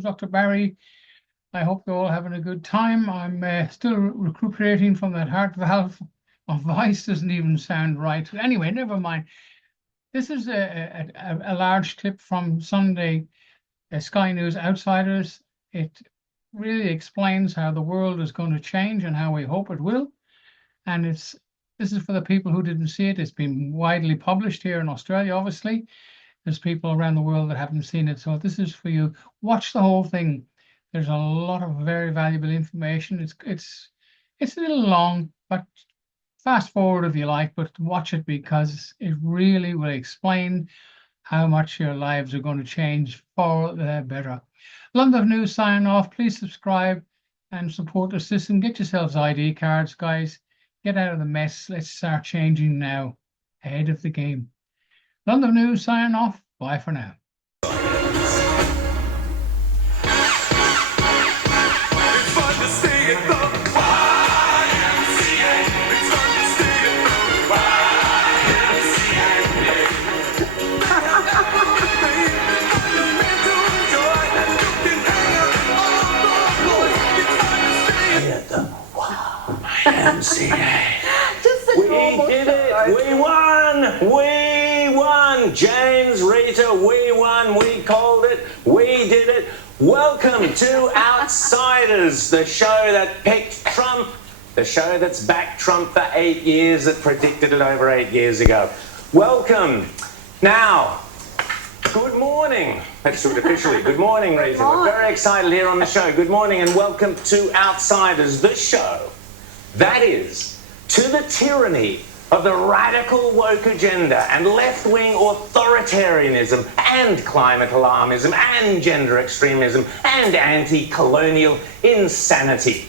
is Dr. Barry. I hope you're all having a good time. I'm still recuperating from that heart valve. My voice doesn't even sound right. Anyway, never mind. This is a large clip from Sunday Sky News Outsiders. It really explains how the world is going to change and how we hope it will. And this is for the people who didn't see it. It's been widely published here in Australia, obviously. There's people around the world that haven't seen it. So this is for you. Watch the whole thing. There's a lot of very valuable information. It's a little long, but fast forward if you like, but watch it because it really will explain how much your lives are going to change for the better. London News sign off. Please subscribe and support the system. Get yourselves ID cards, guys. Get out of the mess. Let's start changing now, ahead of the game. London News sign off. Bye for now. We did it! We won! We won! James, Rita, we won! We called it! We did it! Welcome to Outsiders, the show that picked Trump, the show that's backed Trump for 8 years, that predicted it over 8 years ago. Welcome. Now, good morning. Let's do it officially. Good morning, Rita. We're very excited here on the show. Good morning and welcome to Outsiders, the show that is to the tyranny of the radical woke agenda and left-wing authoritarianism and climate alarmism and gender extremism and anti-colonial insanity.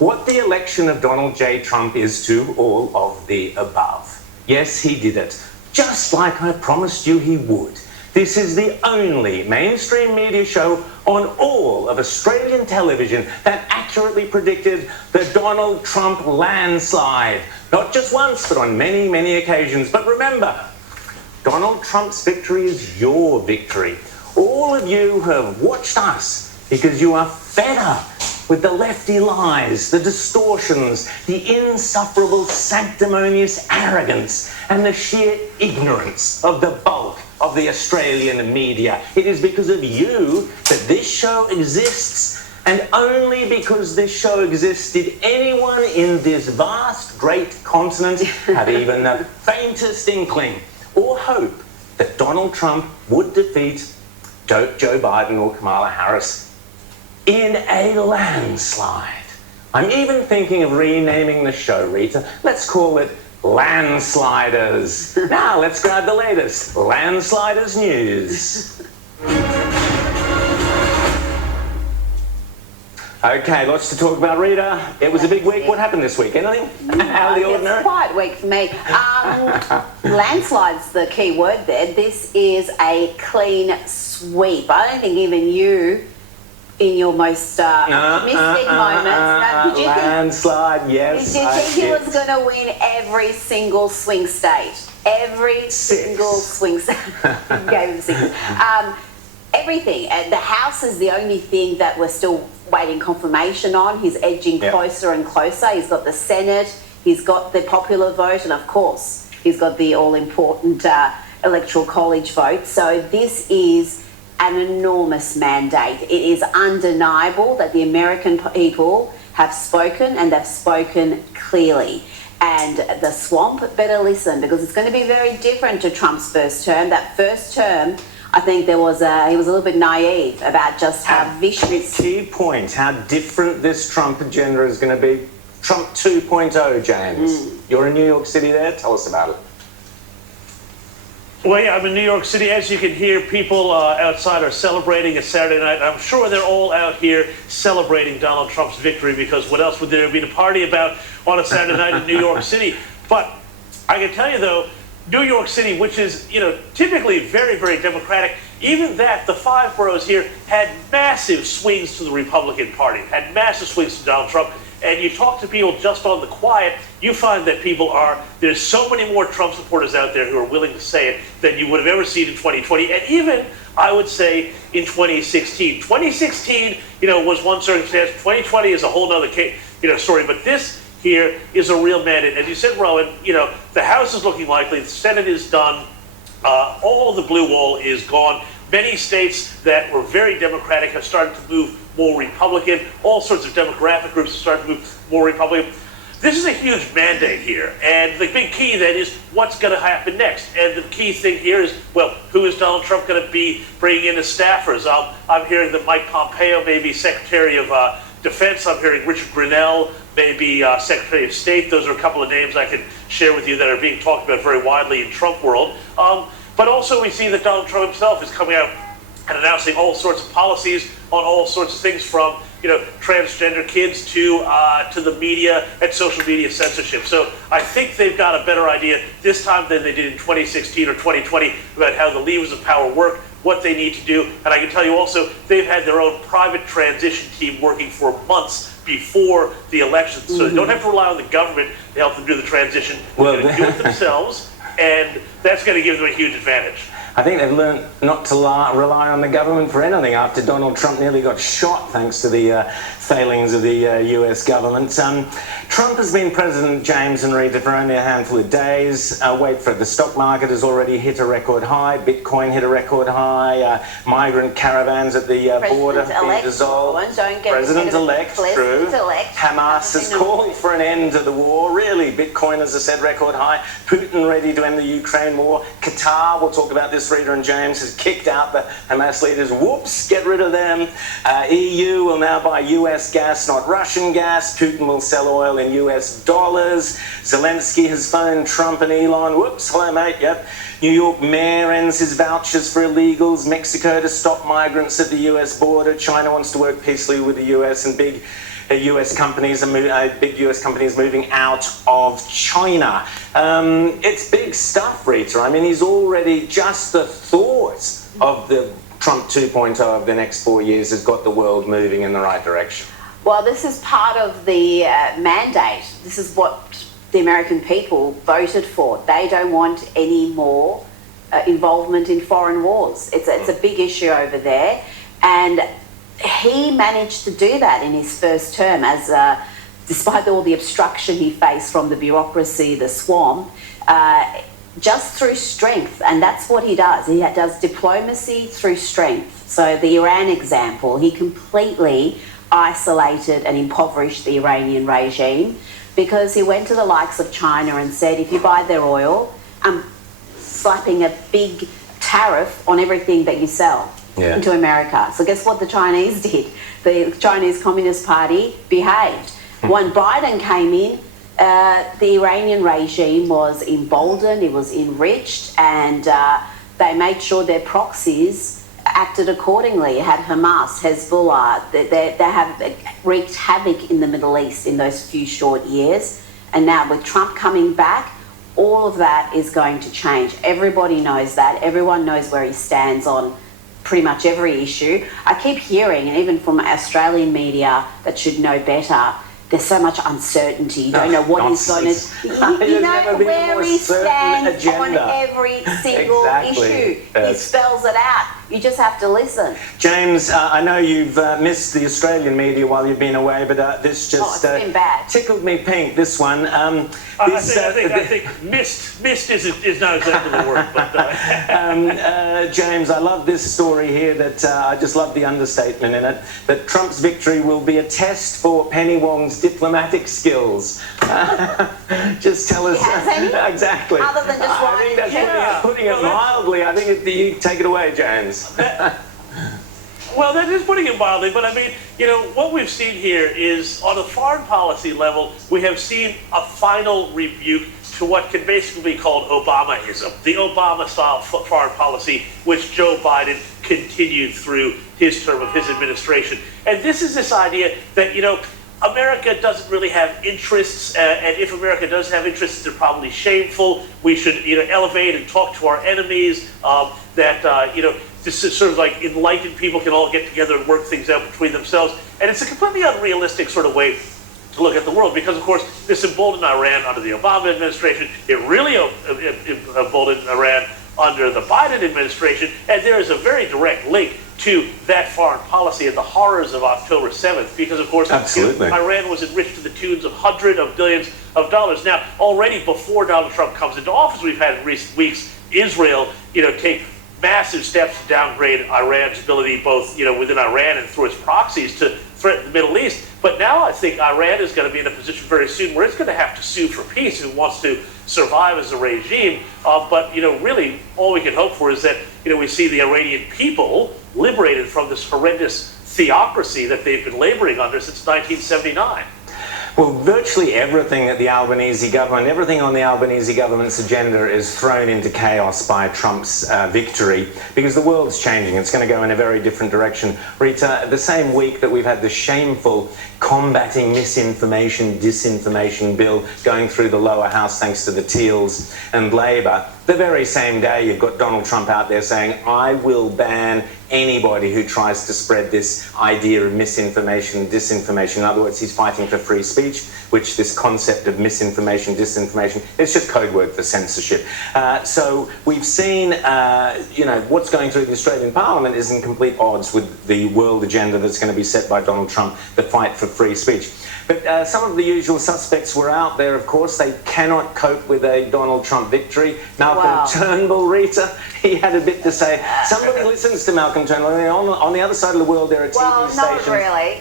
What the election of Donald J. Trump is to all of the above. Yes, he did it, just like I promised you he would. This is the only mainstream media show on all of Australian television that accurately predicted the Donald Trump landslide. Not just once, but on many, many occasions. But remember, Donald Trump's victory is your victory. All of you have watched us because you are fed up with the lefty lies, the distortions, the insufferable sanctimonious arrogance, and the sheer ignorance of the bulk of the Australian media. It is because of you that this show exists, and only because this show exists did anyone in this vast, great continent have even the faintest inkling or hope that Donald Trump would defeat Joe Biden or Kamala Harris in a landslide. I'm even thinking of renaming the show, Rita. Let's call it Landsliders. Now, let's grab the latest Landsliders news. Okay, lots to talk about, Rita. It was a big week. What happened this week? Anything out of the ordinary? It's a quiet week for me. Landslide's the key word there. This is a clean sweep. I don't think even you, in your most mystic moments, landslide, yes. Did you think he was going to win every single swing state? Every single swing state. He gave him 6. Everything. The House is the only thing that we're still waiting confirmation on. He's edging closer and closer. He's got the Senate, he's got the popular vote, and of course, he's got the all-important Electoral College vote. So this is an enormous mandate. It is undeniable that the American people have spoken, and they've spoken clearly. And the swamp better listen, because it's going to be very different to Trump's first term. That first term, I think he was a little bit naive about just how vicious. Key point, how different this Trump agenda is going to be. Trump 2.0, James. You're in New York City there. Tell us about it. Well, yeah, I'm in New York City. As you can hear, people outside are celebrating. It's Saturday night. I'm sure they're all out here celebrating Donald Trump's victory, because what else would there be to party about on a Saturday night in New York City? But I can tell you, though, New York City, which is, typically very, very Democratic, even that, the 5 boroughs here had massive swings to the Republican Party, had massive swings to Donald Trump. And you talk to people just on the quiet, you find that there's so many more Trump supporters out there who are willing to say it than you would have ever seen in 2020. And even I would say in 2016. 2016, was one circumstance. 2020 is a whole other story. But this here is a real mandate. As you said, Rowan, the House is looking likely. The Senate is done. All of the blue wall is gone. Many states that were very Democratic have started to move more Republican. All sorts of demographic groups have started to move more Republican. This is a huge mandate here, and the big key then is what's going to happen next. And the key thing here is, well, who is Donald Trump going to be bringing in as staffers? I'm hearing that Mike Pompeo may be Secretary of Defense. I'm hearing Richard Grenell may be Secretary of State. Those are a couple of names I can share with you that are being talked about very widely in Trump world. But also we see that Donald Trump himself is coming out and announcing all sorts of policies on all sorts of things, from transgender kids to the media and social media censorship. So I think they've got a better idea this time than they did in 2016 or 2020 about how the levers of power work, what they need to do. And I can tell you also, they've had their own private transition team working for months before the election. So they don't have to rely on the government to help them do the transition. They're going to do it themselves, and that's going to give them a huge advantage. I think they've learned not to rely on the government for anything after Donald Trump nearly got shot thanks to the failings of the US government. Trump has been president, James and Rita, for only a handful of days. Wait for it, the stock market has already hit a record high. Bitcoin hit a record high. Migrant caravans at the border being dissolved. President-elect, true. Hamas has called for an end to the war. Really, Bitcoin, as I said, record high. Putin ready to end the Ukraine war. Qatar, we'll talk about this, Rita and James, has kicked out the Hamas leaders. Whoops, get rid of them. EU will now buy US gas, not Russian gas. Putin will sell oil in US dollars. Zelensky has phoned Trump and Elon. Whoops, hello mate, yep. New York mayor ends his vouchers for illegals. Mexico to stop migrants at the US border. China wants to work peacefully with the US, and big US companies moving out of China. It's big stuff, Rita. I mean, he's already, just the thought of the Trump 2.0 of the next 4 years has got the world moving in the right direction. Well, this is part of the mandate. This is what the American people voted for. They don't want any more involvement in foreign wars. It's a big issue over there, and he managed to do that in his first term, as despite all the obstruction he faced from the bureaucracy, the swamp, just through strength. And that's what he does. He does diplomacy through strength. So the Iran example, he completely isolated and impoverished the Iranian regime, because he went to the likes of China and said, if you buy their oil, I'm slapping a big tariff on everything that you sell into America. So guess what the Chinese did? The Chinese Communist Party behaved. When Biden came in, the Iranian regime was emboldened, it was enriched, and they made sure their proxies acted accordingly. It had Hamas, Hezbollah, they have wreaked havoc in the Middle East in those few short years. And now with Trump coming back, all of that is going to change. Everybody knows that. Everyone knows where he stands on pretty much every issue. I keep hearing, and even from Australian media that should know better, there's so much uncertainty. You don't know what he's going to... You know where he stands on every single issue. He spells it out. You just have to listen. James, I know you've missed the Australian media while you've been away, but this just it's been bad. Tickled me pink, this one. I think missed is not exactly the word. But, James, I love this story here, that I just love the understatement in it, that Trump's victory will be a test for Penny Wong's diplomatic skills. Just tell us. Exactly. Other than just writing. I think that's putting it mildly. I think you take it away, James. Well, that is putting it mildly, but I mean, what we've seen here is, on a foreign policy level, we have seen a final rebuke to what can basically be called Obamaism, the Obama-style foreign policy, which Joe Biden continued through his term of his administration. And this is this idea that, America doesn't really have interests, and if America does have interests, they're probably shameful. We should, elevate and talk to our enemies, just sort of like enlightened people can all get together and work things out between themselves. And it's a completely unrealistic sort of way to look at the world, because, of course, this emboldened Iran under the Obama administration. It really emboldened Iran under the Biden administration, and there is a very direct link to that foreign policy and the horrors of October 7th, because of course Iran was enriched to the tunes of hundreds of billions of dollars. Now, already before Donald Trump comes into office, we've had in recent weeks Israel, take massive steps to downgrade Iran's ability, both within Iran and through its proxies, to threaten the Middle East. But now I think Iran is going to be in a position very soon where it's going to have to sue for peace if it wants to survive as a regime. But really, all we can hope for is that we see the Iranian people liberated from this horrendous theocracy that they've been laboring under since 1979. Well, virtually everything that the Albanese government, everything on the Albanese government's agenda is thrown into chaos by Trump's victory, because the world's changing. It's going to go in a very different direction. Rita, the same week that we've had the shameful combating misinformation, disinformation bill going through the lower house thanks to the Teals and Labor, the very same day you've got Donald Trump out there saying, I will ban anybody who tries to spread this idea of misinformation, disinformation. In other words, he's fighting for free speech, which this concept of misinformation, disinformation, it's just code word for censorship. So we've seen, what's going through the Australian Parliament is in complete odds with the world agenda that's going to be set by Donald Trump, the fight for free speech. But some of the usual suspects were out there, of course. They cannot cope with a Donald Trump victory. Malcolm Turnbull, Rita, he had a bit to say. Somebody listens to Malcolm Turnbull. On the other side of the world, there are TV stations. Not really.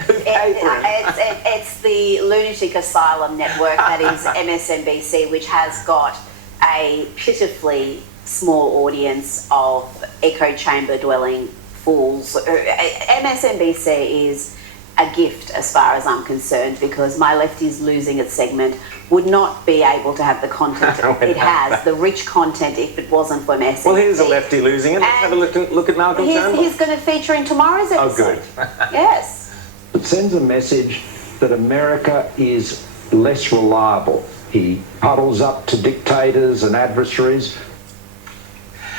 It's the lunatic asylum network that is MSNBC, which has got a pitifully small audience of echo chamber dwelling fools. MSNBC is a gift as far as I'm concerned, because my left is losing its segment, would not be able to have the content it has, the rich content, if it wasn't for MSNBC. Well, here's a lefty losing it. Let's have a look at Malcolm Turnbull. He's going to feature in tomorrow's episode. Oh, good. Yes. It sends a message that America is less reliable. He huddles up to dictators and adversaries.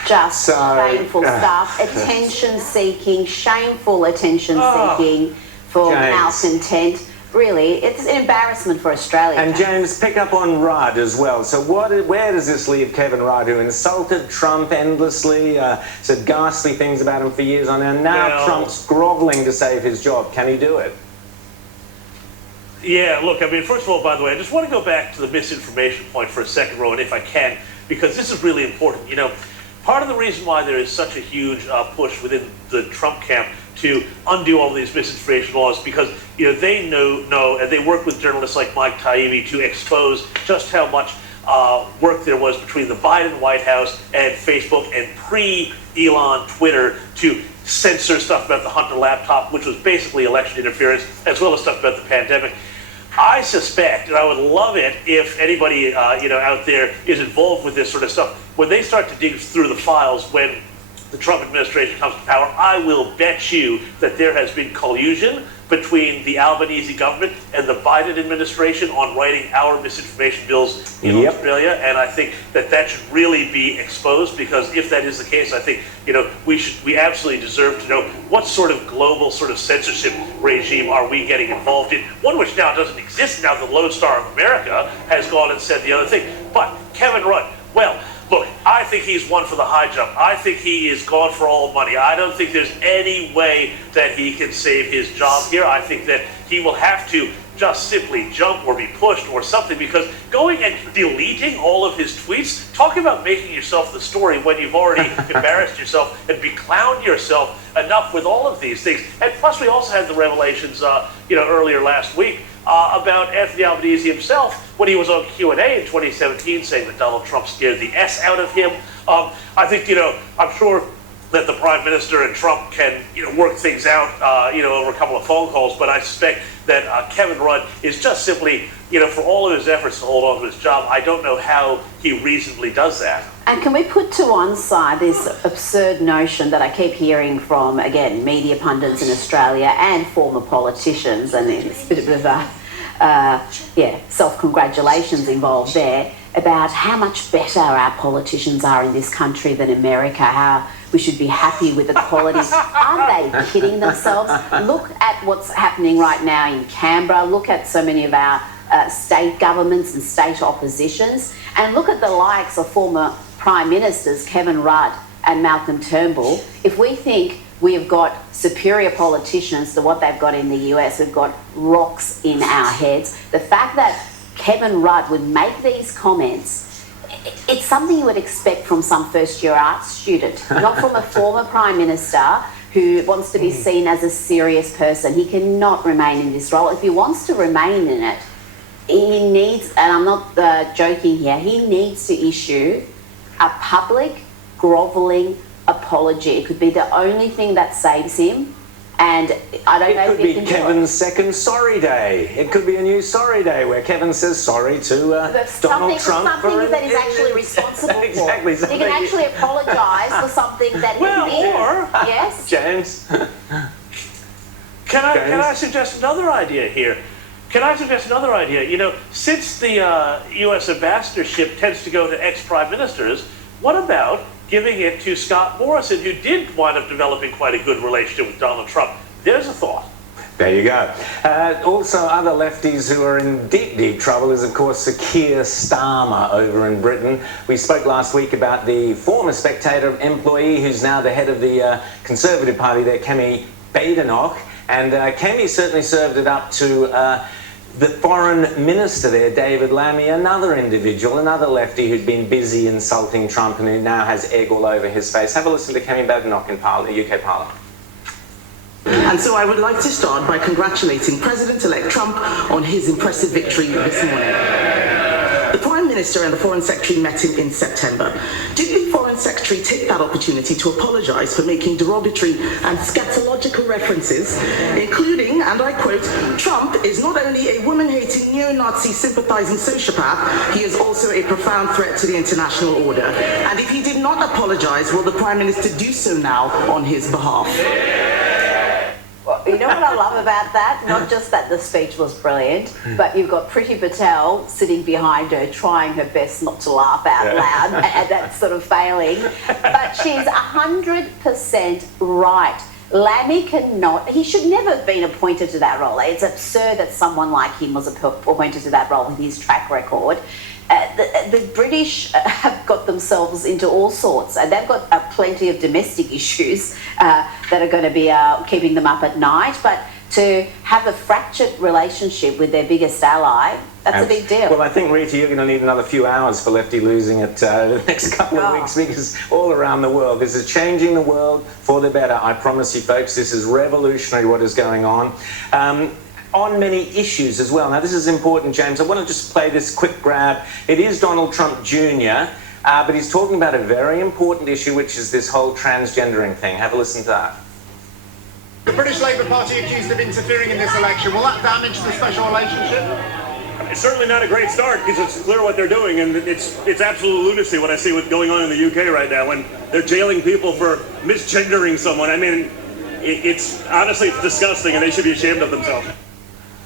Just shameful stuff. Attention-seeking, shameful attention-seeking for malcontent. Really, it's an embarrassment for Australia. And James, pick up on Rudd as well. So where does this leave Kevin Rudd, who insulted Trump endlessly, said ghastly things about him for years on end? Now Trump's groveling to save his job. Can he do it? Yeah, look, I mean, first of all, by the way, I just want to go back to the misinformation point for a second, Rowan, if I can, because this is really important. Part of the reason why there is such a huge push within the Trump camp to undo all of these misinformation laws, because they know and they work with journalists like Mike Taibbi to expose just how much work there was between the Biden White House and Facebook and pre-Elon Twitter to censor stuff about the Hunter laptop, which was basically election interference, as well as stuff about the pandemic. I suspect, and I would love it if anybody out there is involved with this sort of stuff, when they start to dig through the files when the Trump administration comes to power, I will bet you that there has been collusion between the Albanese government and the Biden administration on writing our misinformation bills in Australia, and I think that should really be exposed, because if that is the case, I think we absolutely deserve to know what sort of global sort of censorship regime are we getting involved in, one which now doesn't exist. Now the Lone Star of America has gone and said the other thing. But Kevin Rudd, well, look, I think he's one for the high jump. I think he is gone for all money. I don't think there's any way that he can save his job here. I think that he will have to just simply jump or be pushed or something, because going and deleting all of his tweets, talking about making yourself the story when you've already embarrassed yourself and beclowned yourself enough with all of these things. And plus we also had the revelations earlier last week about Anthony Albanese himself when he was on Q&A in 2017 saying that Donald Trump scared the S out of him. I think, I'm sure that the Prime Minister and Trump can, work things out, over a couple of phone calls, but I suspect that Kevin Rudd is just simply, for all of his efforts to hold on to his job, I don't know how he reasonably does that. And can we put to one side this absurd notion that I keep hearing from, again, media pundits in Australia and former politicians, and there's a bit of self-congratulations involved there, about how much better our politicians are in this country than America, how we should be happy with the quality. Are they kidding themselves? Look at what's happening right now in Canberra. Look at so many of our state governments and state oppositions, and look at the likes of former Prime Ministers, Kevin Rudd and Malcolm Turnbull, if we think we have got superior politicians to what they've got in the US, we've got rocks in our heads, the fact that Kevin Rudd would make these comments, it's something you would expect from some first-year arts student, not from a former Prime Minister who wants to be seen as a serious person. He cannot remain in this role. If he wants to remain in it, he needs, and I'm not joking here, he needs to issue a public, grovelling apology. It could be the only thing that saves him. And I don't know if he can do it. It could be Kevin's second sorry day. It could be a new sorry day where Kevin says sorry to Donald Trump. Something that he's actually responsible exactly, for. He can actually apologise for something that he did. Or, yes? James? Can I suggest another idea here? You know, since the U.S. ambassadorship tends to go to ex-prime ministers, what about giving it to Scott Morrison, who did wind up developing quite a good relationship with Donald Trump? There's a thought. There you go. Also, other lefties who are in deep, deep trouble is, of course, Sir Keir Starmer over in Britain. We spoke last week about the former Spectator employee who's now the head of the Conservative Party there, Kemi Badenoch. And Kemi certainly served it up to the foreign minister there, David Lammy, another individual, another lefty who'd been busy insulting Trump and who now has egg all over his face. Have a listen to Kemi Badenoch in UK Parliament. And so I would like to start by congratulating President-elect Trump on his impressive victory this morning. The Prime Minister and the Foreign Secretary met in September. Did the Foreign Secretary take that opportunity to apologise for making derogatory and scatological references, including, and I quote, Trump is not only a woman-hating, neo-Nazi sympathising sociopath, he is also a profound threat to the international order. And if he did not apologise, will the Prime Minister do so now on his behalf? Well, you know what I love about that? Not just that the speech was brilliant, but you've got Priti Patel sitting behind her trying her best not to laugh out loud, and that's sort of failing. But she's 100% right. Lammy cannot, he should never have been appointed to that role. It's absurd that someone like him was appointed to that role with his track record. The British have got themselves into all sorts, and they've got plenty of domestic issues that are going to be keeping them up at night. But to have a fractured relationship with their biggest ally, that's a big deal. Well, I think, Rita, you're going to need another few hours for Lefty losing it the next couple of weeks, because all around the world, this is changing the world for the better. I promise you, folks, this is revolutionary what is going on. On many issues as well. Now, this is important, James. I want to just play this quick grab. It is Donald Trump Jr., but he's talking about a very important issue, which is this whole transgendering thing. Have a listen to that. The British Labour Party accused of interfering in this election. Will that damage the special relationship? It's certainly not a great start, because it's clear what they're doing, and it's absolute lunacy when I see what's going on in the UK right now, when they're jailing people for misgendering someone. I mean, it's honestly, it's disgusting, and they should be ashamed of themselves.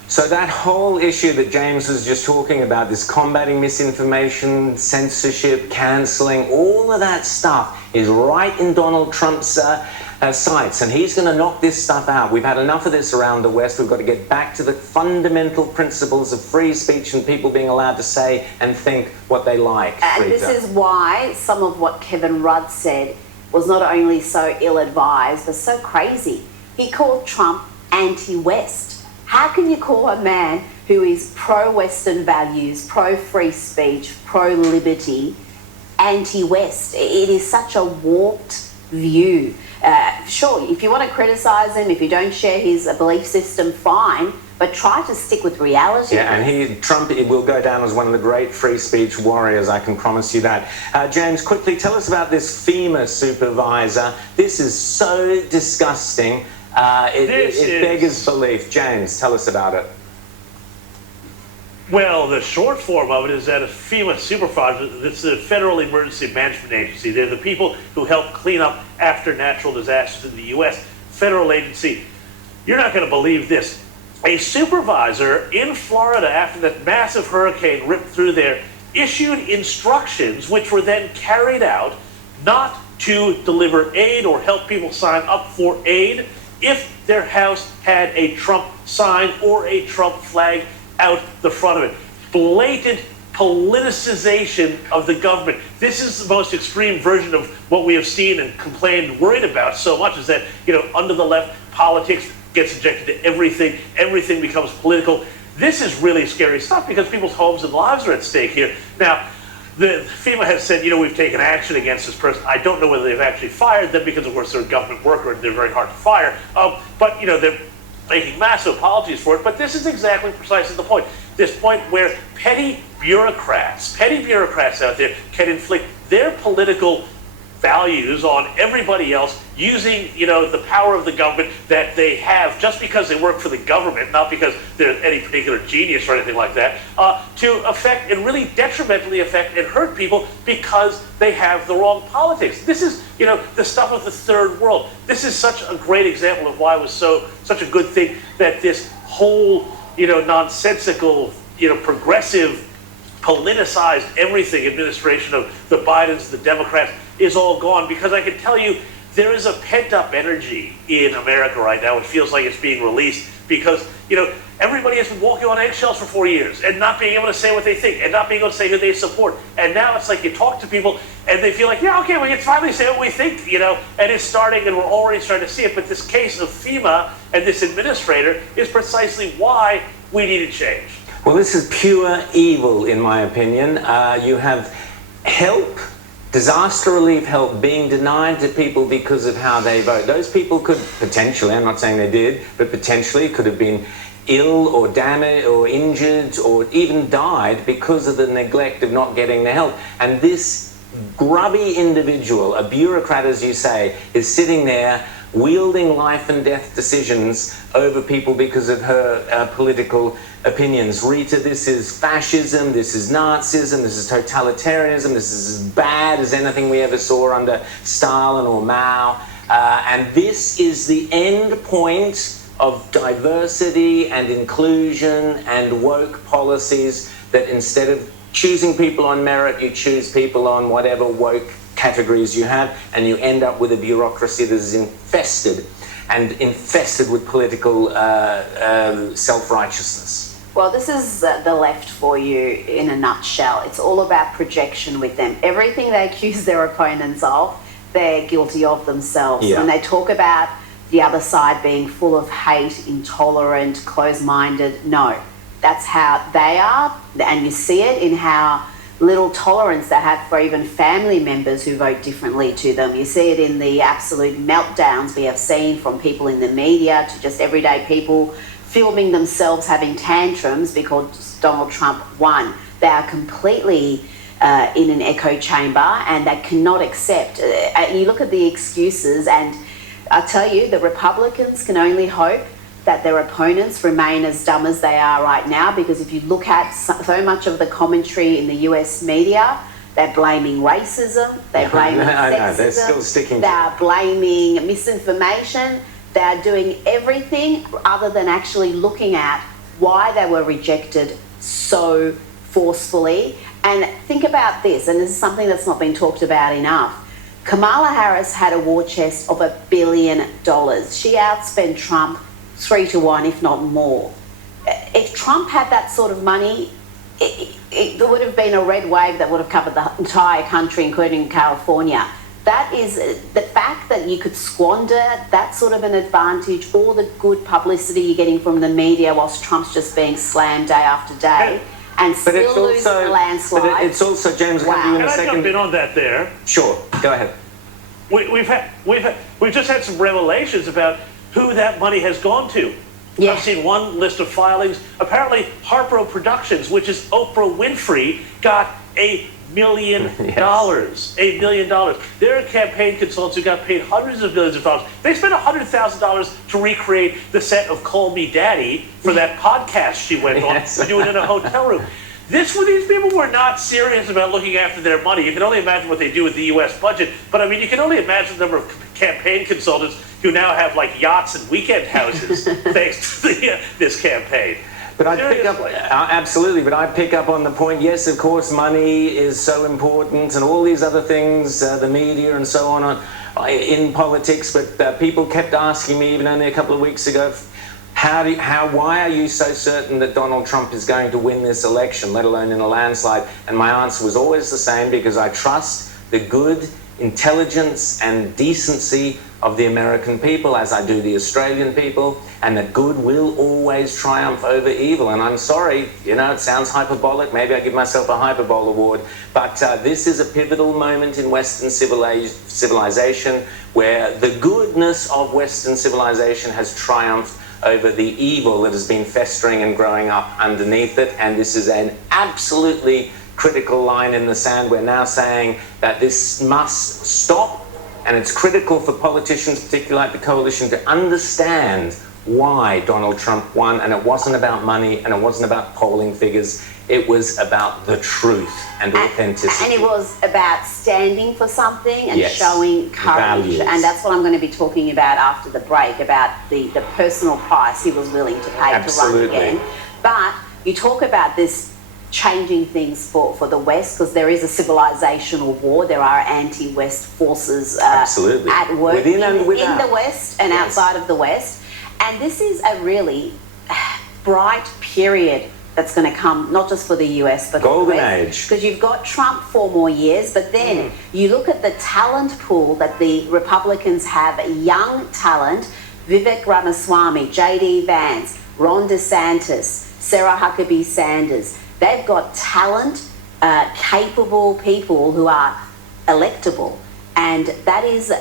So that whole issue that James was just talking about, this combating misinformation, censorship, cancelling, all of that stuff is right in Donald Trump's sights, and he's going to knock this stuff out. We've had enough of this around the West. We've got to get back to the fundamental principles of free speech and people being allowed to say and think what they like. And this is why some of what Kevin Rudd said was not only so ill-advised, but so crazy. He called Trump anti-West. How can you call a man who is pro-Western values, pro-free speech, pro-liberty, anti-West? It is such a warped view. Sure, if you want to criticise him, if you don't share his belief system, fine, but try to stick with reality. Yeah, and Trump will go down as one of the great free speech warriors, I can promise you that. James, quickly, tell us about this FEMA supervisor. This is so disgusting. It beggars belief. James, tell us about it. Well, the short form of it is that a FEMA supervisor, it's the Federal Emergency Management Agency. They're the people who help clean up after natural disasters in the U.S. Federal agency. You're not going to believe this. A supervisor in Florida, after that massive hurricane ripped through there, issued instructions which were then carried out not to deliver aid or help people sign up for aid if their house had a Trump sign or a Trump flag out the front of it. Blatant politicization of the government. This is the most extreme version of what we have seen and complained and worried about so much, is that, you know, under the left, politics gets injected to everything. Everything becomes political. This is really scary stuff because people's homes and lives are at stake here. Now, the FEMA has said, you know, we've taken action against this person. I don't know whether they've actually fired them because, of course, they're a government worker and they're very hard to fire. But, you know, they're making massive apologies for it. But this is exactly precisely the point. This point where petty bureaucrats out there can inflict their political values on everybody else using, you know, the power of the government that they have just because they work for the government, not because they're any particular genius or anything like that, to affect and really detrimentally affect and hurt people because they have the wrong politics. This is, you know, the stuff of the third world. This is such a great example of why it was such a good thing that this whole, you know, nonsensical, you know, progressive, politicized everything administration of the Bidens, the Democrats, is all gone, because I can tell you there is a pent-up energy in America right now. It feels like it's being released because, you know, everybody has been walking on eggshells for 4 years and not being able to say what they think and not being able to say who they support. And now it's like you talk to people and they feel like, yeah, okay, we can finally say what we think, you know, and it's starting, and we're already starting to see it. But this case of FEMA and this administrator is precisely why we need a change. Well, this is pure evil, in my opinion. You have help, disaster relief help, being denied to people because of how they vote. Those people could potentially, I'm not saying they did, but potentially could have been ill or damaged or injured or even died because of the neglect of not getting the help. And this grubby individual, a bureaucrat as you say, is sitting there wielding life and death decisions over people because of her political opinions. Rita, this is fascism, this is Nazism, this is totalitarianism, this is as bad as anything we ever saw under Stalin or Mao. And this is the end point of diversity and inclusion and woke policies, that instead of choosing people on merit, you choose people on whatever woke categories you have, and you end up with a bureaucracy that is infested with political self-righteousness. Well, this is the left for you in a nutshell. It's all about projection with them. Everything they accuse their opponents of, they're guilty of themselves. Yeah. When they talk about the other side being full of hate, intolerant, closed-minded, no. That's how they are, and you see it in how little tolerance they have for even family members who vote differently to them. You see it in the absolute meltdowns we have seen from people in the media to just everyday people filming themselves having tantrums because Donald Trump won. They are completely in an echo chamber, and they cannot accept. You look at the excuses, and I tell you, the Republicans can only hope that their opponents remain as dumb as they are right now, because if you look at so much of the commentary in the US media, they're blaming racism, they're blaming sexism, they're still sticking they're blaming misinformation, they're doing everything other than actually looking at why they were rejected so forcefully. And think about this, and this is something that's not been talked about enough. Kamala Harris had a war chest of $1 billion. She outspent Trump 3 to 1, if not more. If Trump had that sort of money, there would have been a red wave that would have covered the entire country, including California. That is the fact that you could squander that sort of an advantage, all the good publicity you're getting from the media whilst Trump's just being slammed day after day, and still lose the landslide. But it's also, James, wow. Can I jump in on that there? Sure, go ahead. We've just had some revelations about who that money has gone to. Yeah. I've seen one list of filings. Apparently, Harpo Productions, which is Oprah Winfrey, got $1 million. Yes. $1 million. There are campaign consultants who got paid hundreds of millions of dollars. They spent $100,000 to recreate the set of Call Me Daddy for that podcast she went on, to do it in a hotel room. These people were not serious about looking after their money. You can only imagine what they do with the U.S. budget. But I mean, you can only imagine the number of campaign consultants who now have like yachts and weekend houses thanks to this campaign. But I pick up, absolutely, but I pick up on the point, yes, of course, money is so important and all these other things, the media and so on in politics, but people kept asking me, even only a couple of weeks ago, Why are you so certain that Donald Trump is going to win this election, let alone in a landslide? And my answer was always the same, because I trust the good intelligence and decency of the American people, as I do the Australian people, and that good will always triumph over evil. And I'm sorry, you know, it sounds hyperbolic. Maybe I give myself a hyperbole award, but this is a pivotal moment in Western civilization where the goodness of Western civilization has triumphed over the evil that has been festering and growing up underneath it. And this is an absolutely critical line in the sand. We're now saying that this must stop, and it's critical for politicians, particularly like the coalition, to understand why Donald Trump won. And it wasn't about money, and it wasn't about polling figures. It was about the truth and authenticity. And it was about standing for something and Yes. showing courage. Values. And that's what I'm going to be talking about after the break, about the personal price he was willing to pay Absolutely. to run again. But you talk about this changing things for the West, because there is a civilizational war. There are anti-West forces Absolutely. at work Within and in without. the West and Yes. outside of the West. And this is a really bright period that's going to come, not just for the US, but Golden the West. age. Because you've got Trump 4 more years, but then you look at the talent pool that the Republicans have, young talent, Vivek Ramaswamy, JD Vance, Ron DeSantis, Sarah Huckabee Sanders. They've got talent, capable people who are electable. And that is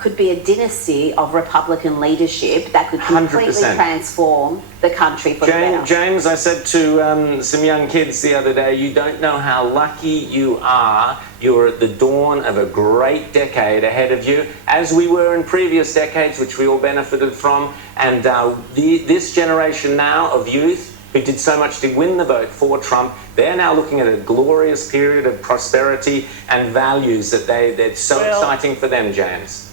could be a dynasty of Republican leadership that could completely 100%. transform the country for the better. James, I said to some young kids the other day, you don't know how lucky you are. You're at the dawn of a great decade ahead of you, as we were in previous decades, which we all benefited from. And this generation now of youth, who did so much to win the vote for Trump, they're now looking at a glorious period of prosperity and values that's so exciting for them, James.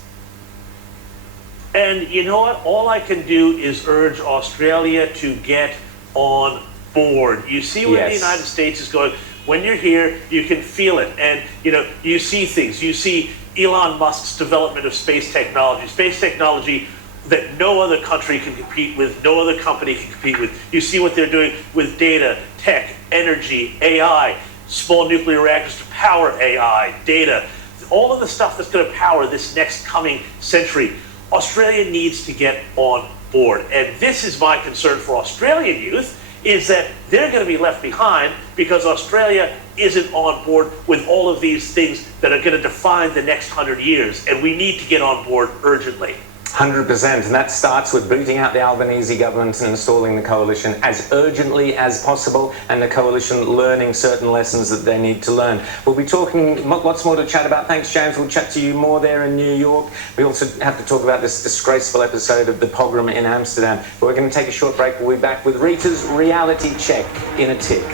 And you know what? All I can do is urge Australia to get on board. You see where the Yes. United States is going. When you're here, you can feel it. And, you know, you see things. You see Elon Musk's development of space technology that no other country can compete with, no other company can compete with. You see what they're doing with data, tech, energy, AI, small nuclear reactors to power AI, data, all of the stuff that's going to power this next coming century. Australia needs to get on board. And this is my concern for Australian youth, is that they're going to be left behind because Australia isn't on board with all of these things that are going to define the next 100 years. And we need to get on board urgently. 100%, and that starts with booting out the Albanese government and installing the coalition as urgently as possible, and the coalition learning certain lessons that they need to learn. We'll be talking lots more to chat about. Thanks, James. We'll chat to you more there in New York. We also have to talk about this disgraceful episode of the pogrom in Amsterdam. But we're going to take a short break. We'll be back with Rita's reality check in a tick.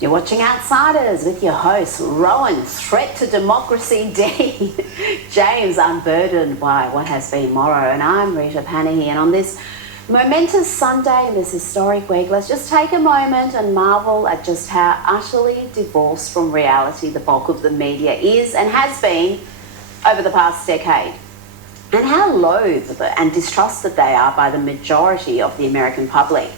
You're watching Outsiders with your host, Rowan, Threat to Democracy D, James, unburdened by what has been Morrow, and I'm Rita Panahi. And on this momentous Sunday in this historic week, let's just take a moment and marvel at just how utterly divorced from reality the bulk of the media is and has been over the past decade, and how loathed and distrusted they are by the majority of the American public.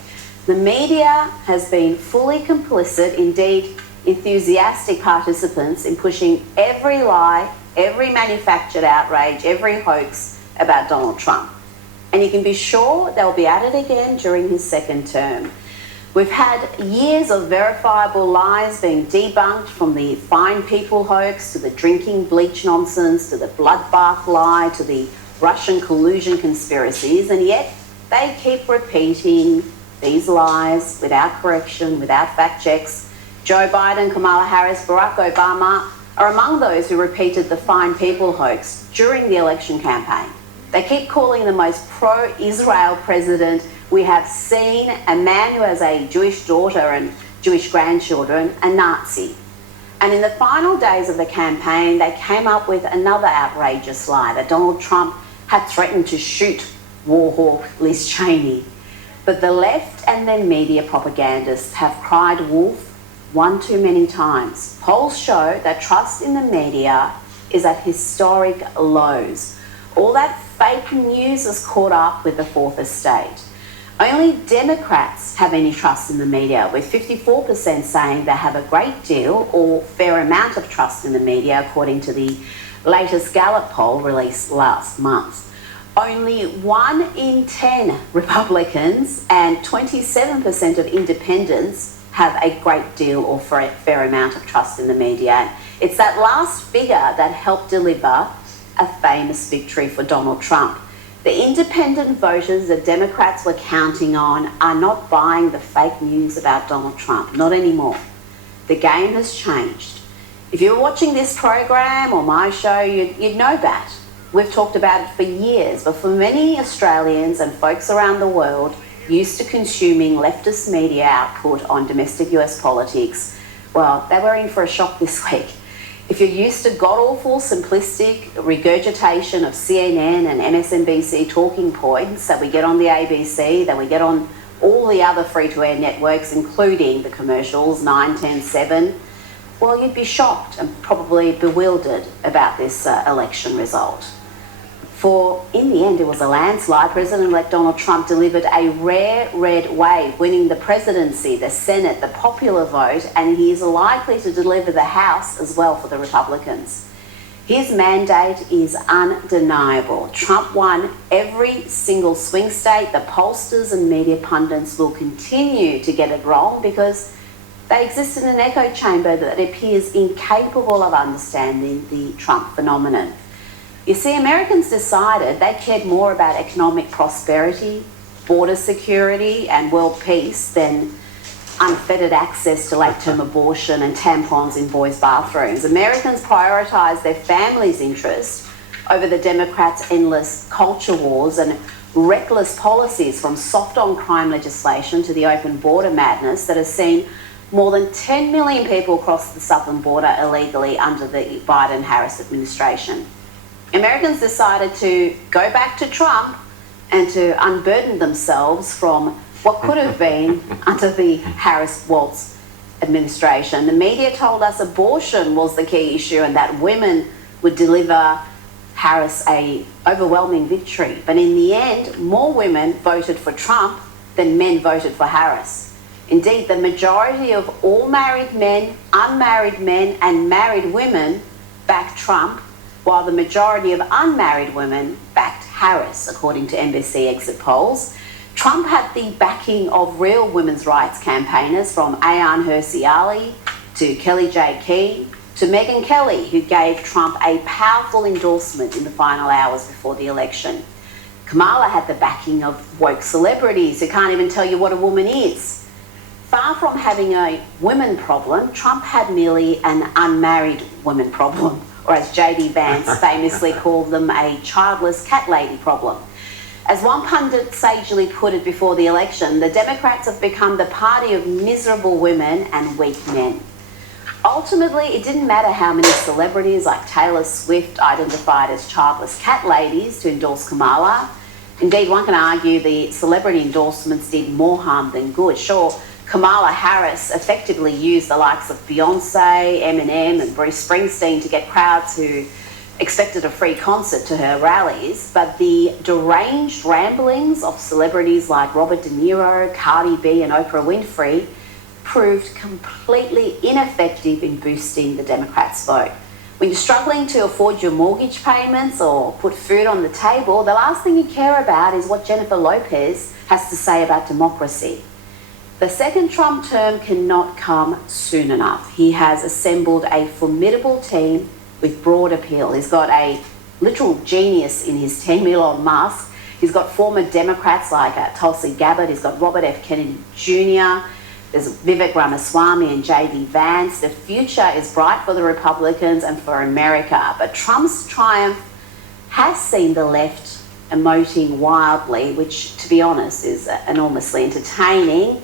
The media has been fully complicit, indeed enthusiastic participants in pushing every lie, every manufactured outrage, every hoax about Donald Trump. And you can be sure they'll be at it again during his second term. We've had years of verifiable lies being debunked, from the fine people hoax to the drinking bleach nonsense to the bloodbath lie to the Russian collusion conspiracies, and yet they keep repeating these lies without correction, without fact checks. Joe Biden, Kamala Harris, Barack Obama are among those who repeated the fine people hoax during the election campaign. They keep calling the most pro-Israel president we have seen, a man who has a Jewish daughter and Jewish grandchildren, a Nazi. And in the final days of the campaign, they came up with another outrageous lie, that Donald Trump had threatened to shoot war hawk Liz Cheney. But the left and their media propagandists have cried wolf one too many times. Polls show that trust in the media is at historic lows. All that fake news is caught up with the fourth estate. Only Democrats have any trust in the media, with 54% saying they have a great deal or fair amount of trust in the media, according to the latest Gallup poll released last month. Only 1 in 10 Republicans and 27% of independents have a great deal or fair amount of trust in the media. It's that last figure that helped deliver a famous victory for Donald Trump. The independent voters that Democrats were counting on are not buying the fake news about Donald Trump, not anymore. The game has changed. If you're watching this program or my show, you'd know that. We've talked about it for years, but for many Australians and folks around the world used to consuming leftist media output on domestic US politics, well, they were in for a shock this week. If you're used to god-awful, simplistic regurgitation of CNN and MSNBC talking points that we get on the ABC, that we get on all the other free-to-air networks, including the commercials, 9, 10, 7, well, you'd be shocked and probably bewildered about this election result. For in the end, it was a landslide. President-elect Donald Trump delivered a rare red wave, winning the presidency, the Senate, the popular vote, and he is likely to deliver the House as well for the Republicans. His mandate is undeniable. Trump won every single swing state. The pollsters and media pundits will continue to get it wrong because they exist in an echo chamber that appears incapable of understanding the Trump phenomenon. You see, Americans decided they cared more about economic prosperity, border security, and world peace than unfettered access to late-term abortion and tampons in boys' bathrooms. Americans prioritised their families' interests over the Democrats' endless culture wars and reckless policies, from soft-on-crime legislation to the open border madness that has seen more than 10 million people cross the southern border illegally under the Biden-Harris administration. Americans decided to go back to Trump and to unburden themselves from what could have been under the Harris-Waltz administration. The media told us abortion was the key issue and that women would deliver Harris a overwhelming victory. But in the end, more women voted for Trump than men voted for Harris. Indeed, the majority of all married men, unmarried men, and married women backed Trump, while the majority of unmarried women backed Harris, according to NBC exit polls. Trump had the backing of real women's rights campaigners, from Ayaan Hirsi Ali to Kelly J. Key to Megyn Kelly, who gave Trump a powerful endorsement in the final hours before the election. Kamala had the backing of woke celebrities who can't even tell you what a woman is. Far from having a women problem, Trump had merely an unmarried women problem, or as J.D. Vance famously called them, a childless cat lady problem. As one pundit sagely put it before the election, the Democrats have become the party of miserable women and weak men. Ultimately, it didn't matter how many celebrities like Taylor Swift identified as childless cat ladies to endorse Kamala. Indeed, one can argue the celebrity endorsements did more harm than good. Sure, Kamala Harris effectively used the likes of Beyonce, Eminem and Bruce Springsteen to get crowds who expected a free concert to her rallies, but the deranged ramblings of celebrities like Robert De Niro, Cardi B and Oprah Winfrey proved completely ineffective in boosting the Democrats' vote. When you're struggling to afford your mortgage payments or put food on the table, the last thing you care about is what Jennifer Lopez has to say about democracy. The second Trump term cannot come soon enough. He has assembled a formidable team with broad appeal. He's got a literal genius in his team, Elon Musk. He's got former Democrats like Tulsi Gabbard. He's got Robert F. Kennedy Jr. There's Vivek Ramaswamy and J.D. Vance. The future is bright for the Republicans and for America. But Trump's triumph has seen the left emoting wildly, which, to be honest, is enormously entertaining.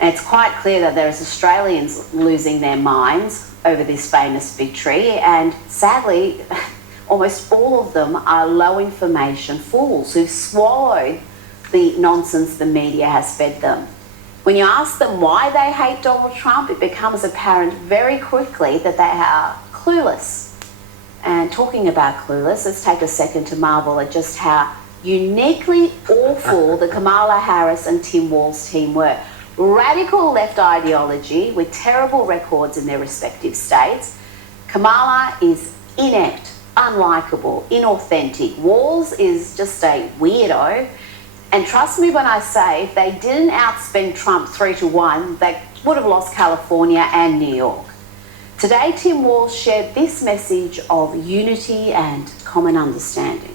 And it's quite clear that there's Australians losing their minds over this famous victory, and sadly, almost all of them are low information fools who've swallowed the nonsense the media has fed them. When you ask them why they hate Donald Trump, it becomes apparent very quickly that they are clueless. And talking about clueless, let's take a second to marvel at just how uniquely awful the Kamala Harris and Tim Walz team were. Radical left ideology with terrible records in their respective states. Kamala is inept, unlikable, inauthentic. Walz is just a weirdo. And trust me when I say, if they didn't outspend Trump 3-1, they would have lost California and New York. Today, Tim Walz shared this message of unity and common understanding.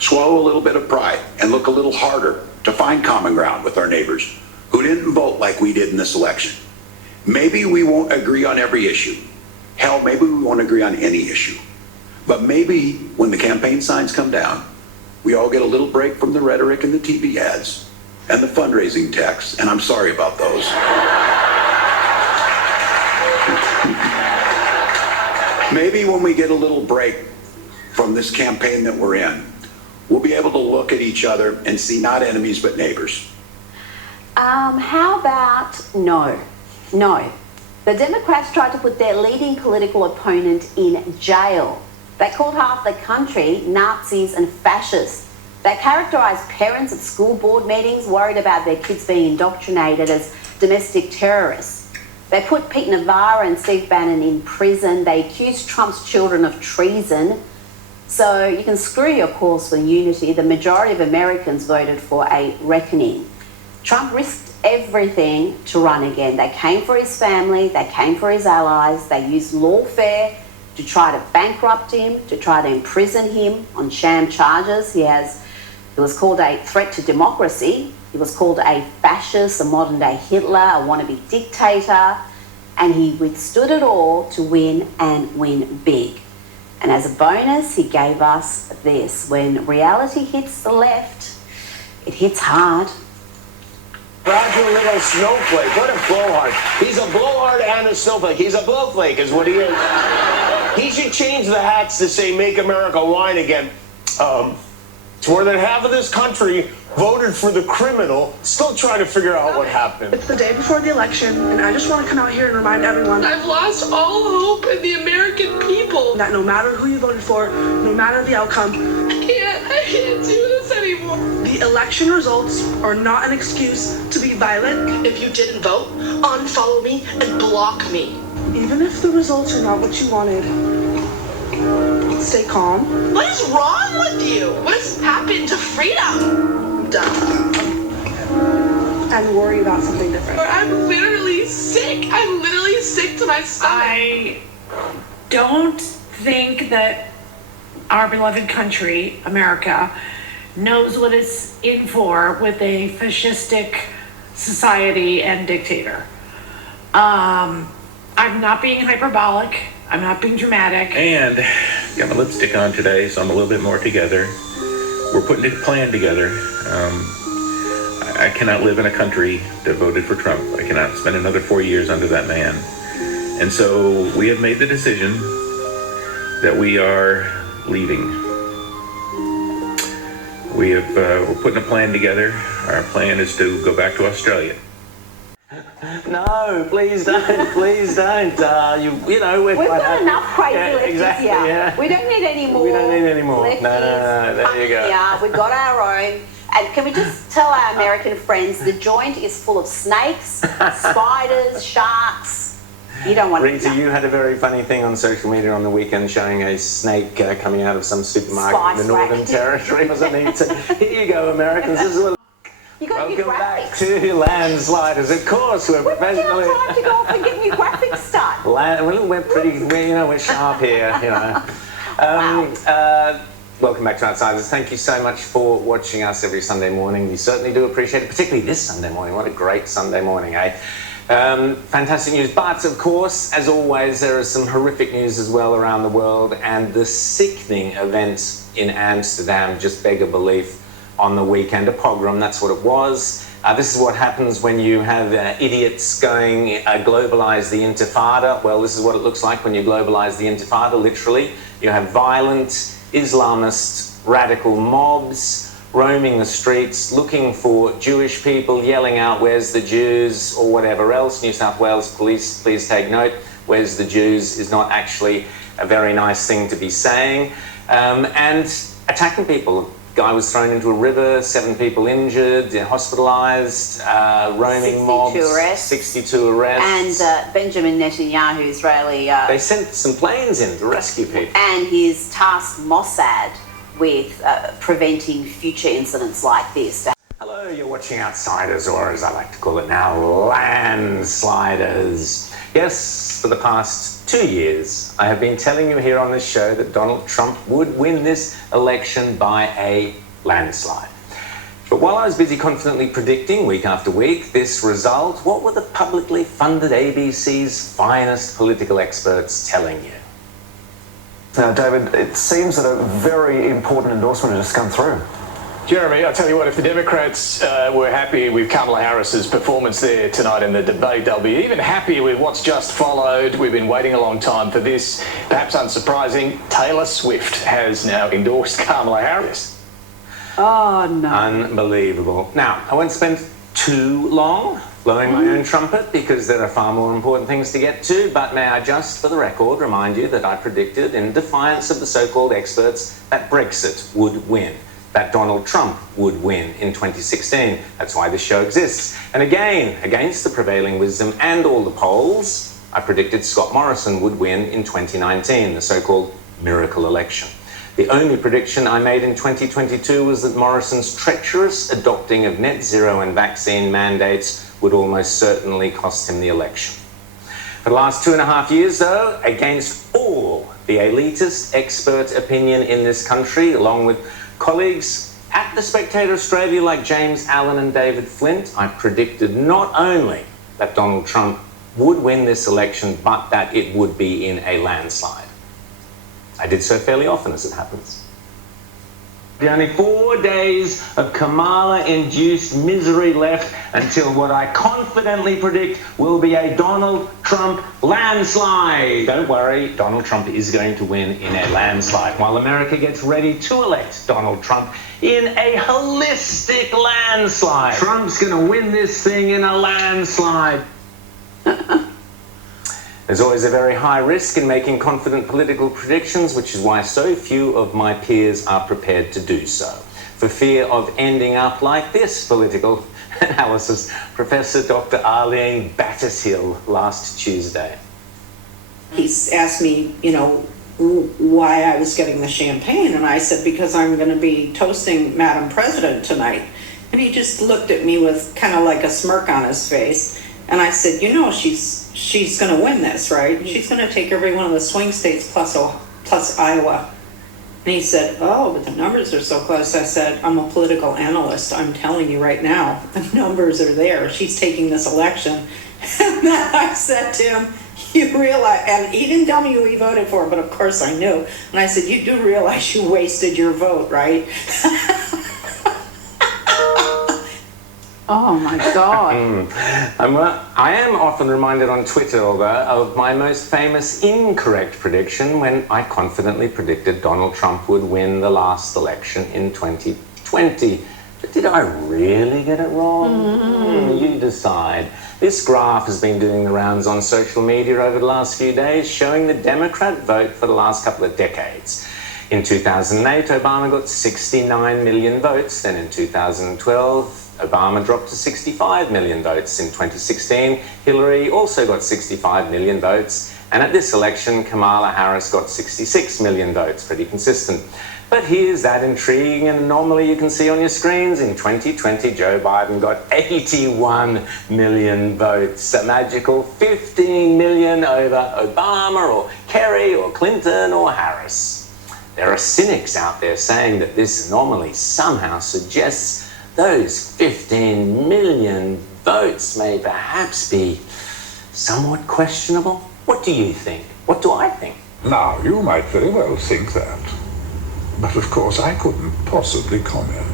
Swallow a little bit of pride and look a little harder to find common ground with our neighbors who didn't vote like we did in this election. Maybe we won't agree on every issue. Hell, maybe we won't agree on any issue. But maybe when the campaign signs come down, we all get a little break from the rhetoric and the TV ads and the fundraising texts, and I'm sorry about those. Maybe when we get a little break from this campaign that we're in, we'll be able to look at each other and see not enemies but neighbors. How about no? No. The Democrats tried to put their leading political opponent in jail. They called half the country Nazis and fascists. They characterised parents at school board meetings worried about their kids being indoctrinated as domestic terrorists. They put Pete Navarro and Steve Bannon in prison. They accused Trump's children of treason. So you can screw your course with unity. The majority of Americans voted for a reckoning. Trump risked everything to run again. They came for his family. They came for his allies. They used lawfare to try to bankrupt him, to try to imprison him on sham charges. He was called a threat to democracy. He was called a fascist, a modern-day Hitler, a wannabe dictator, and he withstood it all to win and win big. And as a bonus, he gave us this. When reality hits the left, it hits hard. Fragile little snowflake. What a blowhard. He's a blowhard and a snowflake. He's a blowflake is what he is. He should change the hats to say, "Make America Wine Again." It's more than half of this country voted for the criminal, still trying to figure out what happened. It's the day before the election, and I just want to come out here and remind everyone I've lost all hope in the American people. That no matter who you voted for, no matter the outcome, I can't do this anymore. The election results are not an excuse to be violent. If you didn't vote, unfollow me and block me. Even if the results are not what you wanted, stay calm. What is wrong with you? What has happened to freedom? I'm done. And worry about something different. I'm literally sick. I'm literally sick to my stomach. I don't think that our beloved country, America, knows what it's in for with a fascistic society and dictator. I'm not being hyperbolic. I'm not being dramatic. And got my lipstick on today, so I'm a little bit more together. We're putting a plan together. I cannot live in a country that voted for Trump. I cannot spend another 4 years under that man. And so we have made the decision that we are leaving. We're putting a plan together. Our plan is to go back to Australia. No, please don't. Please don't. We've got enough crazy lefties exactly, here. Yeah. We don't need any more. We don't need any more. Lefties. No. There you go. Yeah, we've got our own. And can we just tell our American friends, the joint is full of snakes, spiders, sharks. You don't want Rita, you had a very funny thing on social media on the weekend showing a snake coming out of some supermarket in the Northern Territory or something. So, here you go, Americans. This is what. Welcome back to Landsliders. Of course, we're professionally. We don't have time to go off and get new graphics done. We're sharp here, you know. Welcome back to Outsiders. Thank you so much for watching us every Sunday morning. We certainly do appreciate it, particularly this Sunday morning. What a great Sunday morning, eh? Fantastic news. But, of course, as always, there is some horrific news as well around the world, and the sickening events in Amsterdam just beg a belief on the weekend. A pogrom, that's what it was. This is what happens when you have idiots going globalise the intifada. Well, this is what it looks like when you globalise the intifada, literally. You have violent Islamist radical mobs roaming the streets, looking for Jewish people, yelling out, "Where's the Jews?" or whatever else. New South Wales Police, please take note, "Where's the Jews?" is not actually a very nice thing to be saying. And attacking people, guy was thrown into a river, 7 people injured, hospitalised, roaming mobs, 62 arrests. And Benjamin Netanyahu, Israeli... they sent some planes in to rescue people. And he's tasked Mossad with preventing future incidents like this. Hello, you're watching Outsiders, or as I like to call it now, Landsliders. Yes, for the past 2 years, I have been telling you here on this show that Donald Trump would win this election by a landslide. But while I was busy confidently predicting week after week this result, what were the publicly funded ABC's finest political experts telling you? Now, David, it seems that a very important endorsement has just come through. Jeremy, I'll tell you what, if the Democrats were happy with Kamala Harris's performance there tonight in the debate, they'll be even happier with what's just followed. We've been waiting a long time for this. Perhaps unsurprising, Taylor Swift has now endorsed Kamala Harris. Oh, no. Unbelievable. Now, I won't spend too long blowing my own trumpet because there are far more important things to get to, but may I just, for the record, remind you that I predicted, in defiance of the so-called experts, that Brexit would win, that Donald Trump would win in 2016. That's why this show exists. And again, against the prevailing wisdom and all the polls, I predicted Scott Morrison would win in 2019, the so-called miracle election. The only prediction I made in 2022 was that Morrison's treacherous adopting of net zero and vaccine mandates would almost certainly cost him the election. For the last 2.5 years, though, against all the elitist expert opinion in this country, along with colleagues at The Spectator Australia like James Allen and David Flint, I predicted not only that Donald Trump would win this election, but that it would be in a landslide. I did so fairly often, as it happens. Only 4 days of Kamala-induced misery left until what I confidently predict will be a Donald Trump landslide. Don't worry, Donald Trump is going to win in a landslide, while America gets ready to elect Donald Trump in a holistic landslide. Trump's going to win this thing in a landslide. There's always a very high risk in making confident political predictions, which is why so few of my peers are prepared to do so, for fear of ending up like this political analysis Professor Dr. Arlene Battishill last Tuesday. He asked me, why I was getting the champagne, and I said, because I'm going to be toasting Madam President tonight. And he just looked at me with kind of like a smirk on his face, and I said, she's going to win this, right? She's going to take every one of the swing states plus Iowa. And he said, oh, but the numbers are so close. I said, I'm a political analyst. I'm telling you right now, the numbers are there. She's taking this election. And then I said to him, you realize, and he didn't tell me who he voted for, but of course I knew. And I said, you do realize you wasted your vote, right? Oh my God. I am often reminded on Twitter, although, of my most famous incorrect prediction when I confidently predicted Donald Trump would win the last election in 2020. But did I really get it wrong? You decide. This graph has been doing the rounds on social media over the last few days, showing the Democrat vote for the last couple of decades. In 2008, Obama got 69 million votes. Then in 2012, Obama dropped to 65 million votes. In 2016, Hillary also got 65 million votes. And at this election, Kamala Harris got 66 million votes, pretty consistent. But here's that intriguing anomaly you can see on your screens. In 2020, Joe Biden got 81 million votes, a magical 15 million over Obama or Kerry or Clinton or Harris. There are cynics out there saying that this anomaly somehow suggests those 15 million votes may perhaps be somewhat questionable. What do you think? What do I think? Now, you might very well think that. But of course, I couldn't possibly comment.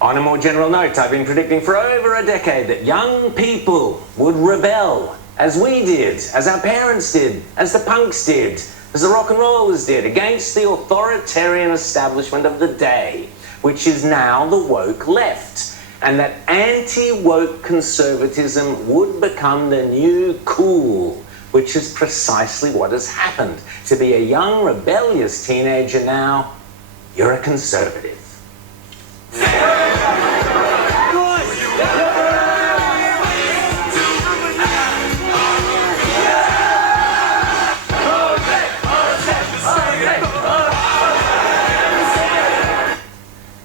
On a more general note, I've been predicting for over a decade that young people would rebel, as we did, as our parents did, as the punks did, as the rock and rollers did, against the authoritarian establishment of the day, which is now the woke left, and that anti-woke conservatism would become the new cool, which is precisely what has happened. To be a young, rebellious teenager now, you're a conservative.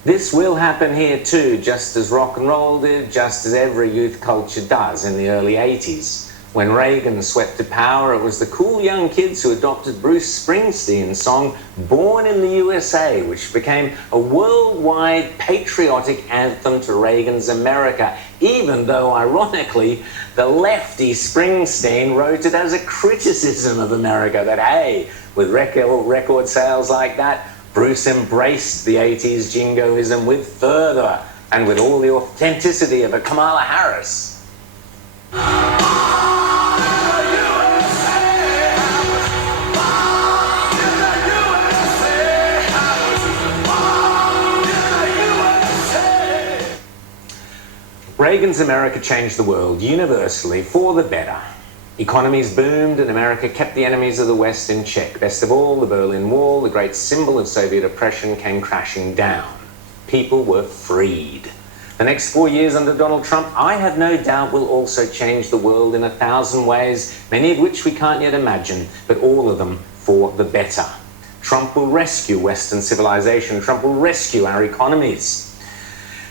This will happen here too, just as rock and roll did, just as every youth culture does in the early 80s. When Reagan swept to power, it was the cool young kids who adopted Bruce Springsteen's song Born in the USA, which became a worldwide patriotic anthem to Reagan's America, even though, ironically, the lefty Springsteen wrote it as a criticism of America, that, hey, with record sales like that, Bruce embraced the 80s jingoism with fervour and with all the authenticity of a Kamala Harris. Reagan's America changed the world universally for the better. Economies boomed and America kept the enemies of the West in check. Best of all, the Berlin Wall, the great symbol of Soviet oppression, came crashing down. People were freed. The next 4 years under Donald Trump, I have no doubt, will also change the world in 1,000 ways, many of which we can't yet imagine, but all of them for the better. Trump will rescue Western civilization. Trump will rescue our economies.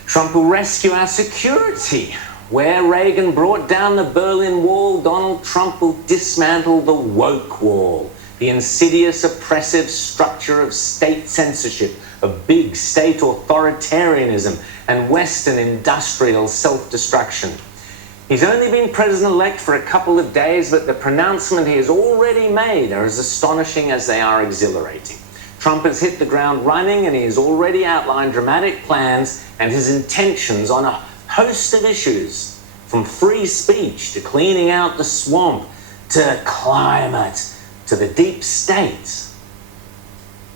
Trump will rescue our security. Where Reagan brought down the Berlin Wall, Donald Trump will dismantle the woke wall, the insidious, oppressive structure of state censorship, of big state authoritarianism, and Western industrial self-destruction. He's only been president-elect for a couple of days, but the pronouncement he has already made are as astonishing as they are exhilarating. Trump has hit the ground running, and he has already outlined dramatic plans and his intentions on a host of issues, from free speech to cleaning out the swamp to climate to the deep state.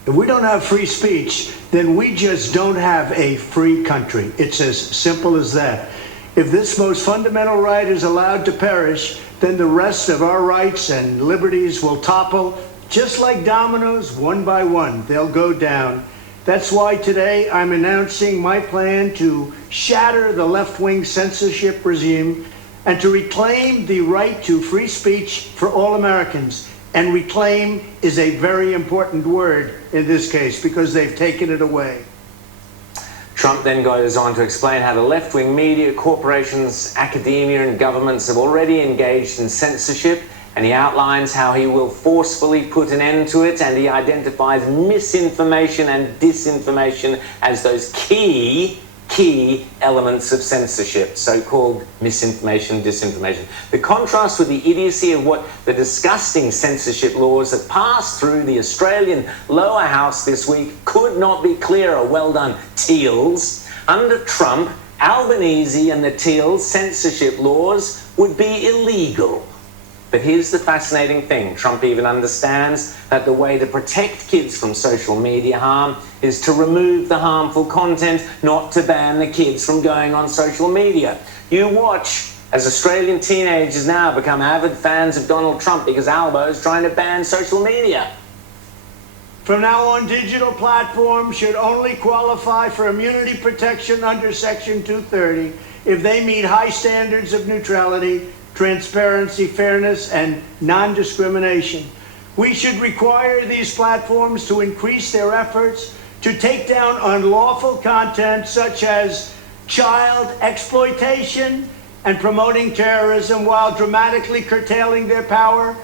If we don't have free speech, then we just don't have a free country. It's as simple as that. If this most fundamental right is allowed to perish, then the rest of our rights and liberties will topple. Just like dominoes, one by one, they'll go down. That's why today I'm announcing my plan to shatter the left-wing censorship regime and to reclaim the right to free speech for all Americans. And reclaim is a very important word in this case because they've taken it away. Trump then goes on to explain how the left-wing media, corporations, academia and governments have already engaged in censorship, and he outlines how he will forcefully put an end to it, and he identifies misinformation and disinformation as those key elements of censorship, so-called misinformation, disinformation. The contrast with the idiocy of what the disgusting censorship laws that passed through the Australian lower house this week could not be clearer. Well done, Teals. Under Trump, Albanese and the Teals censorship laws would be illegal. But here's the fascinating thing. Trump even understands that the way to protect kids from social media harm is to remove the harmful content, not to ban the kids from going on social media. You watch as Australian teenagers now become avid fans of Donald Trump because Albo is trying to ban social media. From now on, digital platforms should only qualify for immunity protection under Section 230 if they meet high standards of neutrality, transparency, fairness, and non-discrimination. We should require these platforms to increase their efforts to take down unlawful content such as child exploitation and promoting terrorism, while dramatically curtailing their power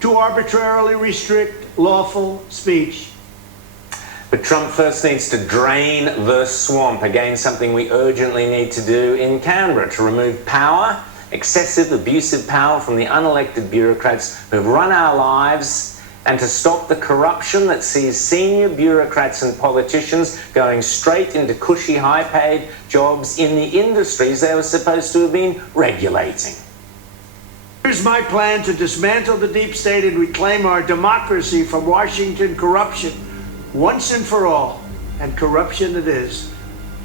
to arbitrarily restrict lawful speech. But Trump first needs to drain the swamp. Again, something we urgently need to do in Canberra, to remove power, excessive, abusive power from the unelected bureaucrats who've run our lives, and to stop the corruption that sees senior bureaucrats and politicians going straight into cushy, high-paid jobs in the industries they were supposed to have been regulating. Here's my plan to dismantle the deep state and reclaim our democracy from Washington corruption once and for all, and corruption it is.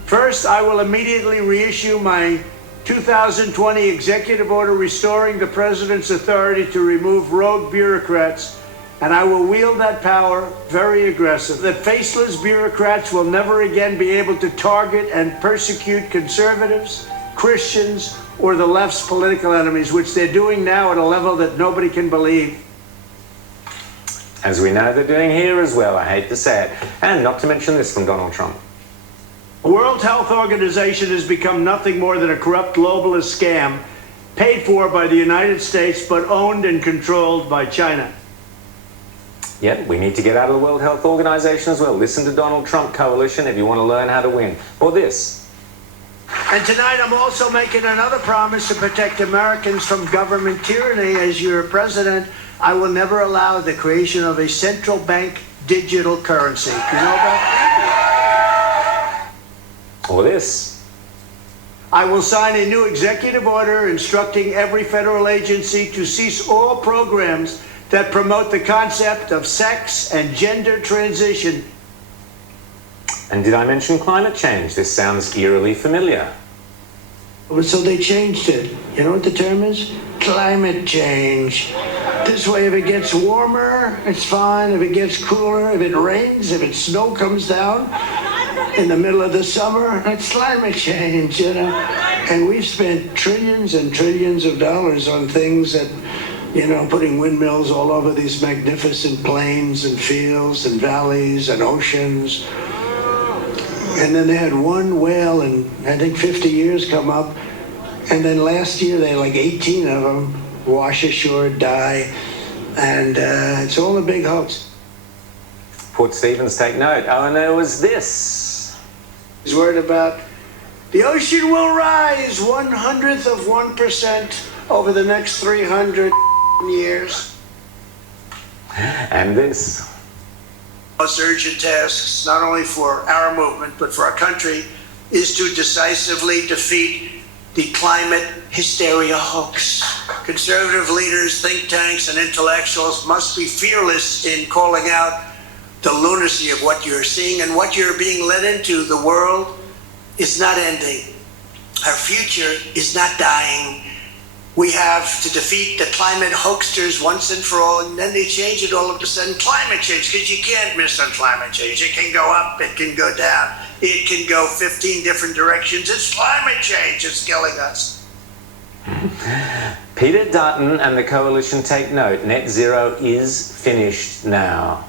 First, I will immediately reissue my 2020 executive order restoring the president's authority to remove rogue bureaucrats, and I will wield that power very aggressive. The faceless bureaucrats will never again be able to target and persecute conservatives, Christians, or the left's political enemies, which they're doing now at a level that nobody can believe. As we know they're doing here as well, I hate to say it. And not to mention this from Donald Trump. The World Health Organization has become nothing more than a corrupt globalist scam paid for by the United States but owned and controlled by China. Yep, we need to get out of the World Health Organization as well. Listen to Donald Trump coalition if you want to learn how to win. Or this. And tonight I'm also making another promise to protect Americans from government tyranny. As your president, I will never allow the creation of a central bank digital currency. Do you know about that? Or this. I will sign a new executive order instructing every federal agency to cease all programs that promote the concept of sex and gender transition. And did I mention climate change? This sounds eerily familiar. So they changed it. You know what the term is? Climate change. This way, if it gets warmer, it's fine. If it gets cooler, if it rains, if snow comes down in the middle of the summer, it's climate change, you know. And we've spent trillions and trillions of dollars on things that, you know, putting windmills all over these magnificent plains and fields and valleys and oceans. And then they had one whale in, I think, 50 years come up. And then last year, they had like 18 of them wash ashore, die. And it's all a big hoax. Port Stevens, take note. Oh, and there was this. He's worried about the ocean will rise 1/100% over the next 300 years. And this. Most urgent tasks, not only for our movement, but for our country, is to decisively defeat the climate hysteria hoax. Conservative leaders, think tanks, and intellectuals must be fearless in calling out the lunacy of what you're seeing and what you're being led into. The world is not ending. Our future is not dying. We have to defeat the climate hoaxsters once and for all, and then they change it all of a sudden. Climate change, because you can't miss on climate change. It can go up, it can go down, it can go 15 different directions. It's climate change that's killing us. Peter Dutton and the coalition take note. Net zero is finished now.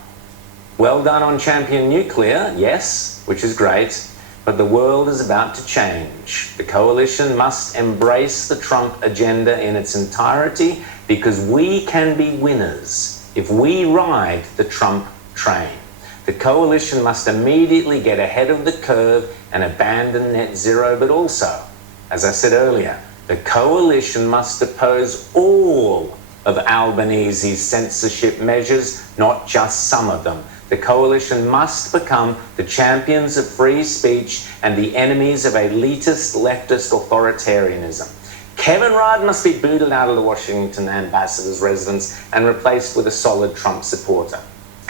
Well done on Champion Nuclear, yes, which is great. But the world is about to change. The coalition must embrace the Trump agenda in its entirety because we can be winners if we ride the Trump train. The coalition must immediately get ahead of the curve and abandon net zero, but also, as I said earlier, the coalition must oppose all of Albanese's censorship measures, not just some of them. The coalition must become the champions of free speech and the enemies of elitist leftist authoritarianism. Kevin Rudd must be booted out of the Washington ambassador's residence and replaced with a solid Trump supporter.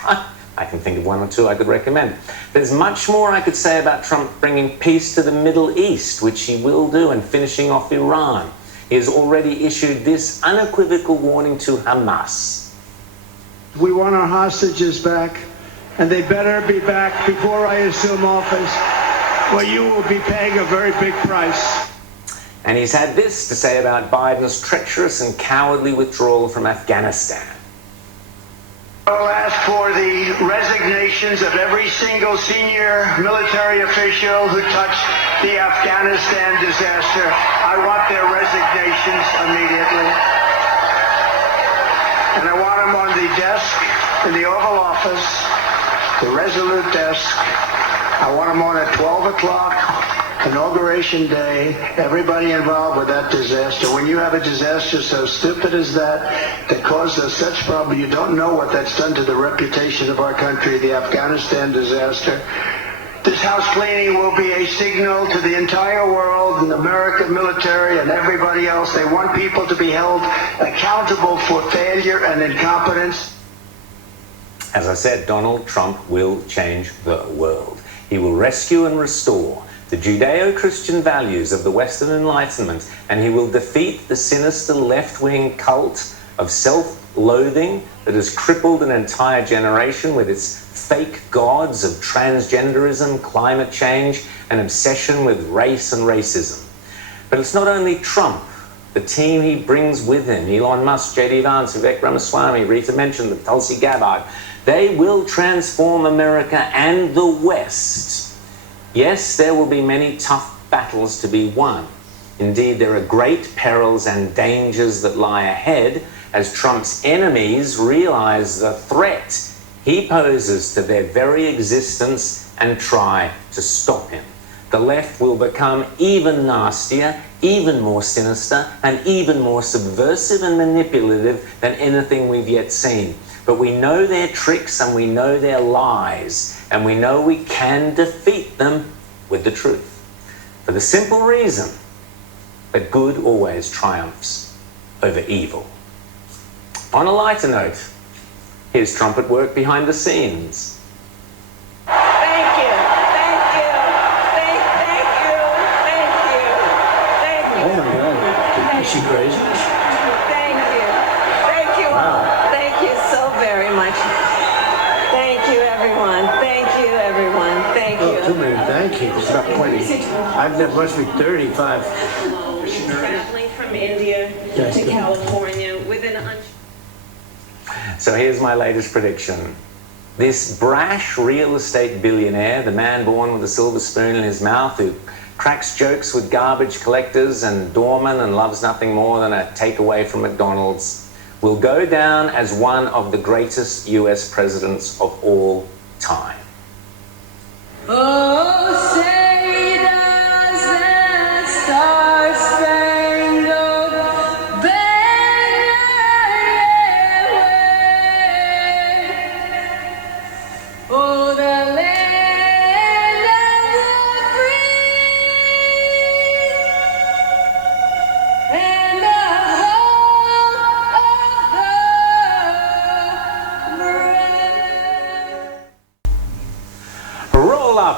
I can think of one or two I could recommend. There's much more I could say about Trump bringing peace to the Middle East, which he will do, and finishing off Iran. He has already issued this unequivocal warning to Hamas. We want our hostages back. And they better be back before I assume office, where you will be paying a very big price. And he's had this to say about Biden's treacherous and cowardly withdrawal from Afghanistan. I will ask for the resignations of every single senior military official who touched the Afghanistan disaster. I want their resignations immediately. And I want them on the desk in the Oval Office. The Resolute desk. I want them on at 12 o'clock, Inauguration Day. Everybody involved with that disaster. When you have a disaster so stupid as that caused us such problem, you don't know what that's done to the reputation of our country, the Afghanistan disaster. This house cleaning will be a signal to the entire world and the American military and everybody else. They want people to be held accountable for failure and incompetence. As I said, Donald Trump will change the world. He will rescue and restore the Judeo-Christian values of the Western Enlightenment, and he will defeat the sinister left-wing cult of self-loathing that has crippled an entire generation with its fake gods of transgenderism, climate change, and obsession with race and racism. But it's not only Trump. The team he brings with him, Elon Musk, J.D. Vance, Vivek Ramaswamy, Rita mentioned them, Tulsi Gabbard, they will transform America and the West. Yes, there will be many tough battles to be won. Indeed, there are great perils and dangers that lie ahead as Trump's enemies realize the threat he poses to their very existence and try to stop him. The left will become even nastier, even more sinister, and even more subversive and manipulative than anything we've yet seen. But we know their tricks and we know their lies, and we know we can defeat them with the truth. For the simple reason that good always triumphs over evil. On a lighter note, here's Trump at work behind the scenes. Thank you. Oh my God. Is she crazy? Thank you all. Thank you so very much. Thank you, everyone. Thank you, everyone. Thank you. Too many thank yous. Not 20. There must be 35. Traveling from India to California with an So here's my latest prediction. This brash real estate billionaire, the man born with a silver spoon in his mouth, who cracks jokes with garbage collectors and doormen and loves nothing more than a takeaway from McDonald's, will go down as one of the greatest US presidents of all time. Oh, say does that star-spangled banner yet wave? Oh, the land of the free and the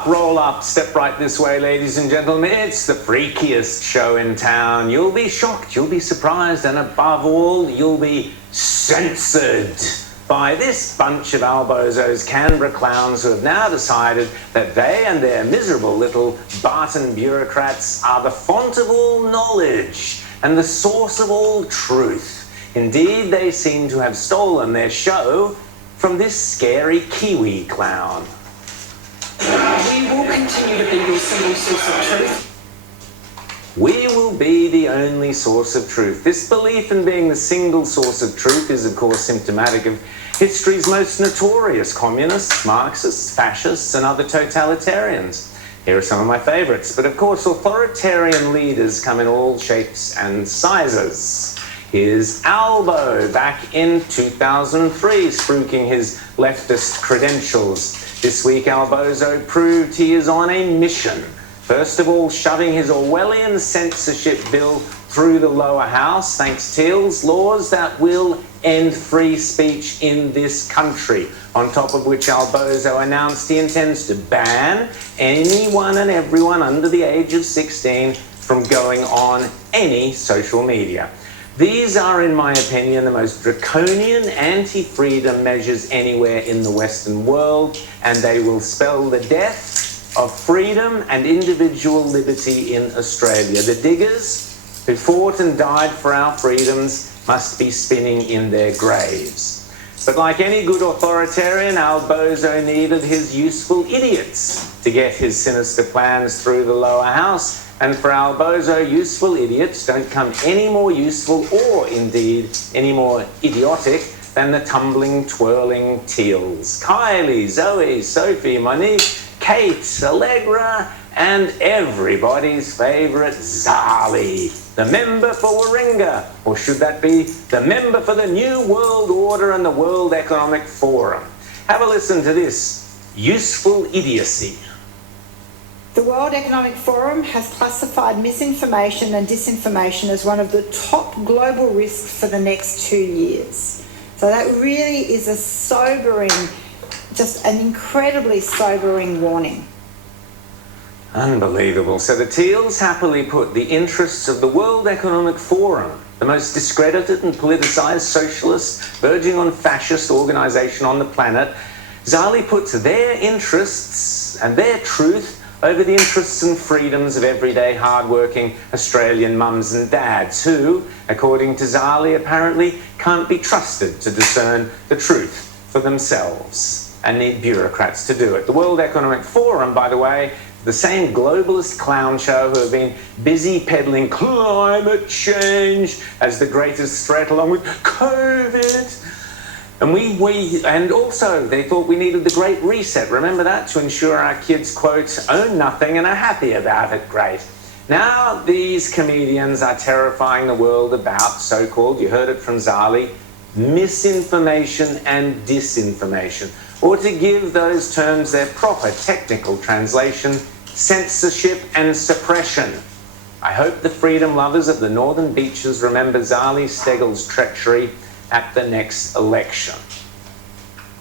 Roll up, step right this way, ladies and gentlemen. It's the freakiest show in town. You'll be shocked, you'll be surprised, and above all, you'll be censored by this bunch of albozos, Canberra clowns, who have now decided that they and their miserable little Barton bureaucrats are the font of all knowledge and the source of all truth. Indeed, they seem to have stolen their show from this scary Kiwi clown. We will continue to be your single source of truth. We will be the only source of truth. This belief in being the single source of truth is, of course, symptomatic of history's most notorious communists, Marxists, fascists, and other totalitarians. Here are some of my favorites. But, of course, authoritarian leaders come in all shapes and sizes. Here's Albo back in 2003, spruiking his leftist credentials. This week, Albozo proved he is on a mission. First of all, shoving his Orwellian censorship bill through the lower house, thanks Teal's laws that will end free speech in this country. On top of which, Albozo announced he intends to ban anyone and everyone under the age of 16 from going on any social media. These are, in my opinion, the most draconian anti-freedom measures anywhere in the Western world, and they will spell the death of freedom and individual liberty in Australia. The diggers who fought and died for our freedoms must be spinning in their graves. But like any good authoritarian, Albozo needed his useful idiots to get his sinister plans through the lower house. And for Albozo, useful idiots don't come any more useful or, indeed, any more idiotic than the tumbling, twirling Teals. Kylie, Zoe, Sophie, Monique, Kate, Allegra, and everybody's favourite Zali, the member for Warringah. Or should that be the member for the New World Order and the World Economic Forum? Have a listen to this useful idiocy. The World Economic Forum has classified misinformation and disinformation as one of the top global risks for the next 2 years. So that really is a sobering, just an incredibly sobering warning. Unbelievable. So the Teals happily put the interests of the World Economic Forum, the most discredited and politicised socialist, verging on fascist organisation on the planet. Zali puts their interests and their truth over the interests and freedoms of everyday hard-working Australian mums and dads who, according to Zali, apparently can't be trusted to discern the truth for themselves and need bureaucrats to do it. The World Economic Forum, by the way, The same globalist clown show who have been busy peddling climate change as the greatest threat along with COVID. And also they thought we needed the Great Reset. Remember that? To ensure our kids, quote, own nothing and are happy about it. Great. Now these comedians are terrifying the world about so-called, you heard it from Zali, misinformation and disinformation. Or to give those terms their proper technical translation, censorship and suppression. I hope the freedom lovers of the Northern Beaches remember Zali Steggall's treachery at the next election.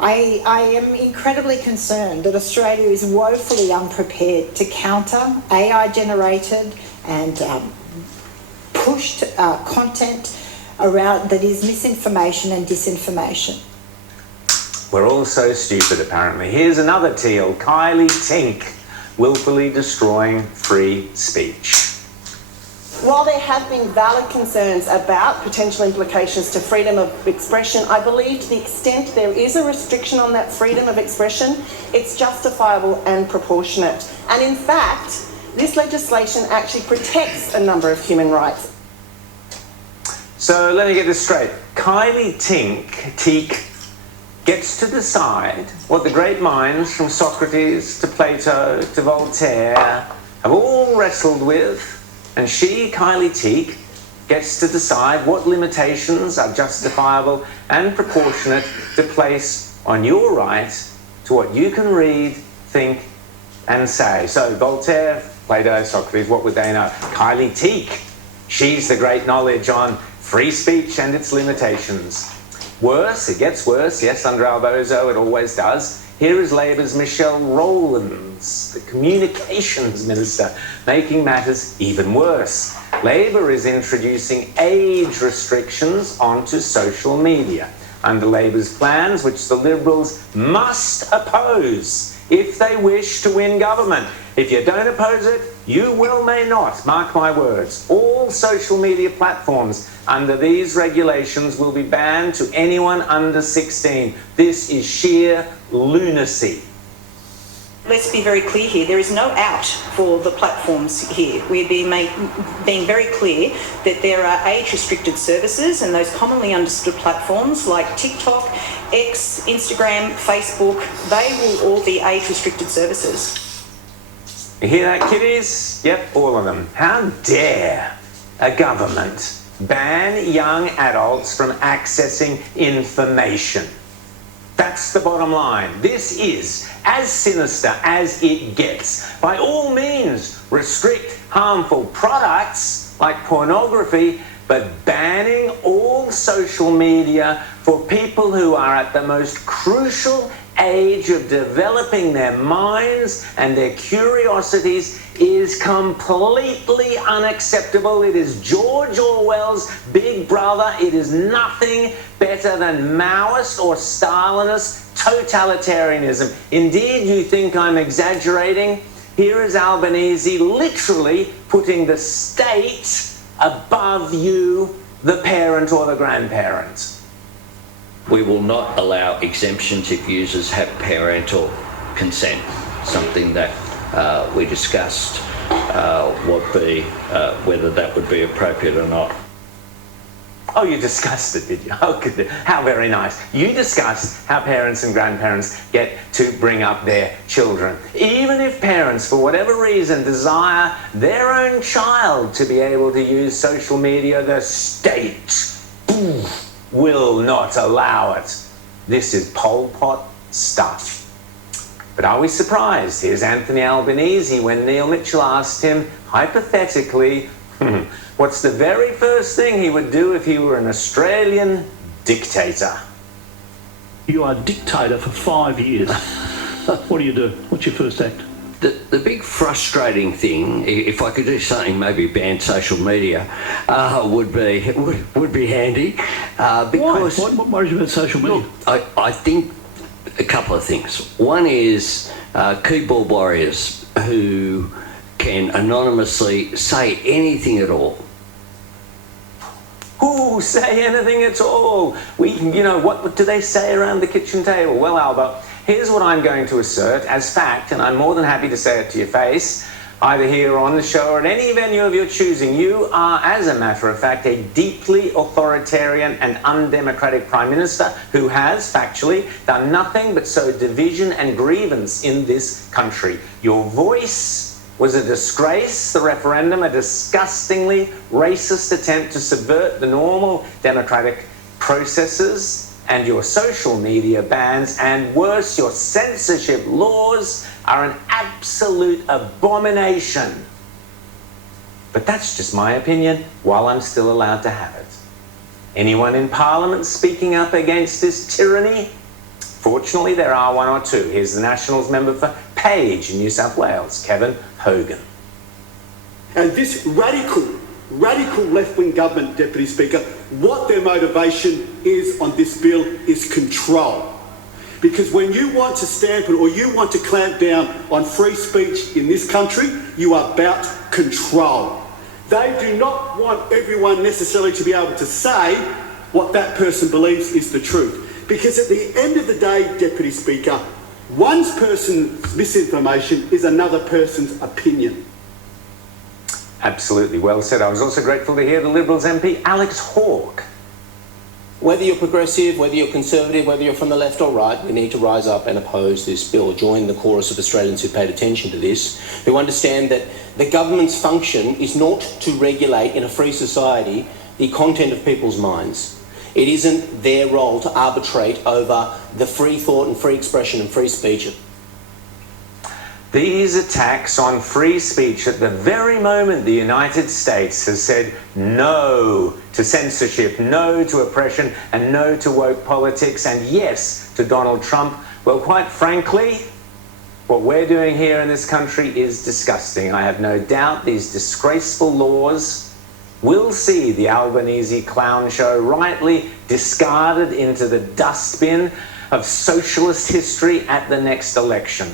I am incredibly concerned that Australia is woefully unprepared to counter AI-generated and pushed content around that is misinformation and disinformation. We're all so stupid, apparently. Here's another teal, Kylie Tink, willfully destroying free speech. While there have been valid concerns about potential implications to freedom of expression, I believe to the extent there is a restriction on that freedom of expression, it's justifiable and proportionate. And in fact, this legislation actually protects a number of human rights. So let me get this straight. Kylie Tink gets to decide what the great minds from Socrates to Plato to Voltaire have all wrestled with. And she, Kylie Teague, gets to decide what limitations are justifiable and proportionate to place on your right to what you can read, think, and say. So Voltaire, Plato, Socrates, what would they know? Kylie Teague, she's the great knowledge on free speech and its limitations. Worse, it gets worse, yes, under Albozo, it always does. Here is Labor's Michelle Rowlands, the communications minister, making matters even worse. Labor is introducing age restrictions onto social media under Labor's plans, which the Liberals must oppose if they wish to win government. If you don't oppose it, you will may not, mark my words. All social media platforms under these regulations will be banned to anyone under 16. This is sheer lunacy. Let's be very clear here. There is no out for the platforms here. We're being very clear that there are age-restricted services, and those commonly understood platforms like TikTok, X, Instagram, Facebook, they will all be age-restricted services. You hear that, kiddies? Yep, all of them. How dare a government ban young adults from accessing information? That's the bottom line. This is as sinister as it gets. By all means, restrict harmful products like pornography, but banning all social media for people who are at the most crucial age of developing their minds and their curiosities is completely unacceptable. It is George Orwell's Big Brother. It is nothing better than Maoist or Stalinist totalitarianism. Indeed, you think I'm exaggerating? Here is Albanese literally putting the state above you, the parent or the grandparent. We will not allow exemptions if users have parental consent, something that we discussed whether that would be appropriate or not. Oh, you discussed it, did you? Oh, good. How very nice. You discussed how parents and grandparents get to bring up their children. Even if parents, for whatever reason, desire their own child to be able to use social media, the state will not allow it. This is Pol Pot stuff. But are we surprised? Here's Anthony Albanese when Neil Mitchell asked him, hypothetically, what's the very first thing he would do if he were an Australian dictator? You are dictator for 5 years. What do you do? What's your first act? The big frustrating thing, if I could do something, maybe ban social media, would be handy. Because Why? What worries you about social media? Look, I think a couple of things. One is keyboard warriors who can anonymously say anything at all. Who say anything at all? You know, what do they say around the kitchen table? Well, Alba, Here's what I'm going to assert as fact, and I'm more than happy to say it to your face, either here or on the show or at any venue of your choosing. You are, as a matter of fact, a deeply authoritarian and undemocratic Prime Minister who has, factually, done nothing but sow division and grievance in this country. Your voice was a disgrace, the referendum, a disgustingly racist attempt to subvert the normal democratic processes, and your social media bans, and worse, your censorship laws are an absolute abomination. But that's just my opinion, while I'm still allowed to have it. Anyone in Parliament speaking up against this tyranny? Fortunately, there are one or two. Here's the Nationals member for Page in New South Wales, Kevin Hogan. And this radical left-wing government, Deputy Speaker, what their motivation is on this bill is control. Because when you want to stamp it or you want to clamp down on free speech in this country, you are about control. They do not want everyone necessarily to be able to say what that person believes is the truth. Because at the end of the day, Deputy Speaker, one person's misinformation is another person's opinion. Absolutely well said. I was also grateful to hear the Liberals MP Alex Hawke. Whether you're progressive, whether you're conservative, whether you're from the left or right, we need to rise up and oppose this bill. Join the chorus of Australians who paid attention to this, who understand that the government's function is not to regulate in a free society the content of people's minds. It isn't their role to arbitrate over the free thought and free expression and free speech. These attacks on free speech at the very moment the United States has said no to censorship, no to oppression, and no to woke politics, and yes to Donald Trump, well, quite frankly, what we're doing here in this country is disgusting. I have no doubt these disgraceful laws will see the Albanese clown show rightly discarded into the dustbin of socialist history at the next election.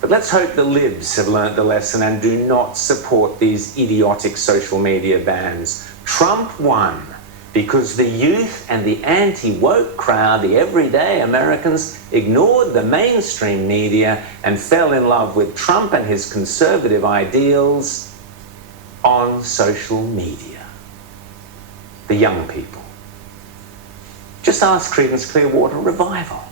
But let's hope the libs have learnt the lesson and do not support these idiotic social media bans. Trump won because the youth and the anti-woke crowd, the everyday Americans, ignored the mainstream media and fell in love with Trump and his conservative ideals on social media. The young people. Just ask Creedence Clearwater Revival.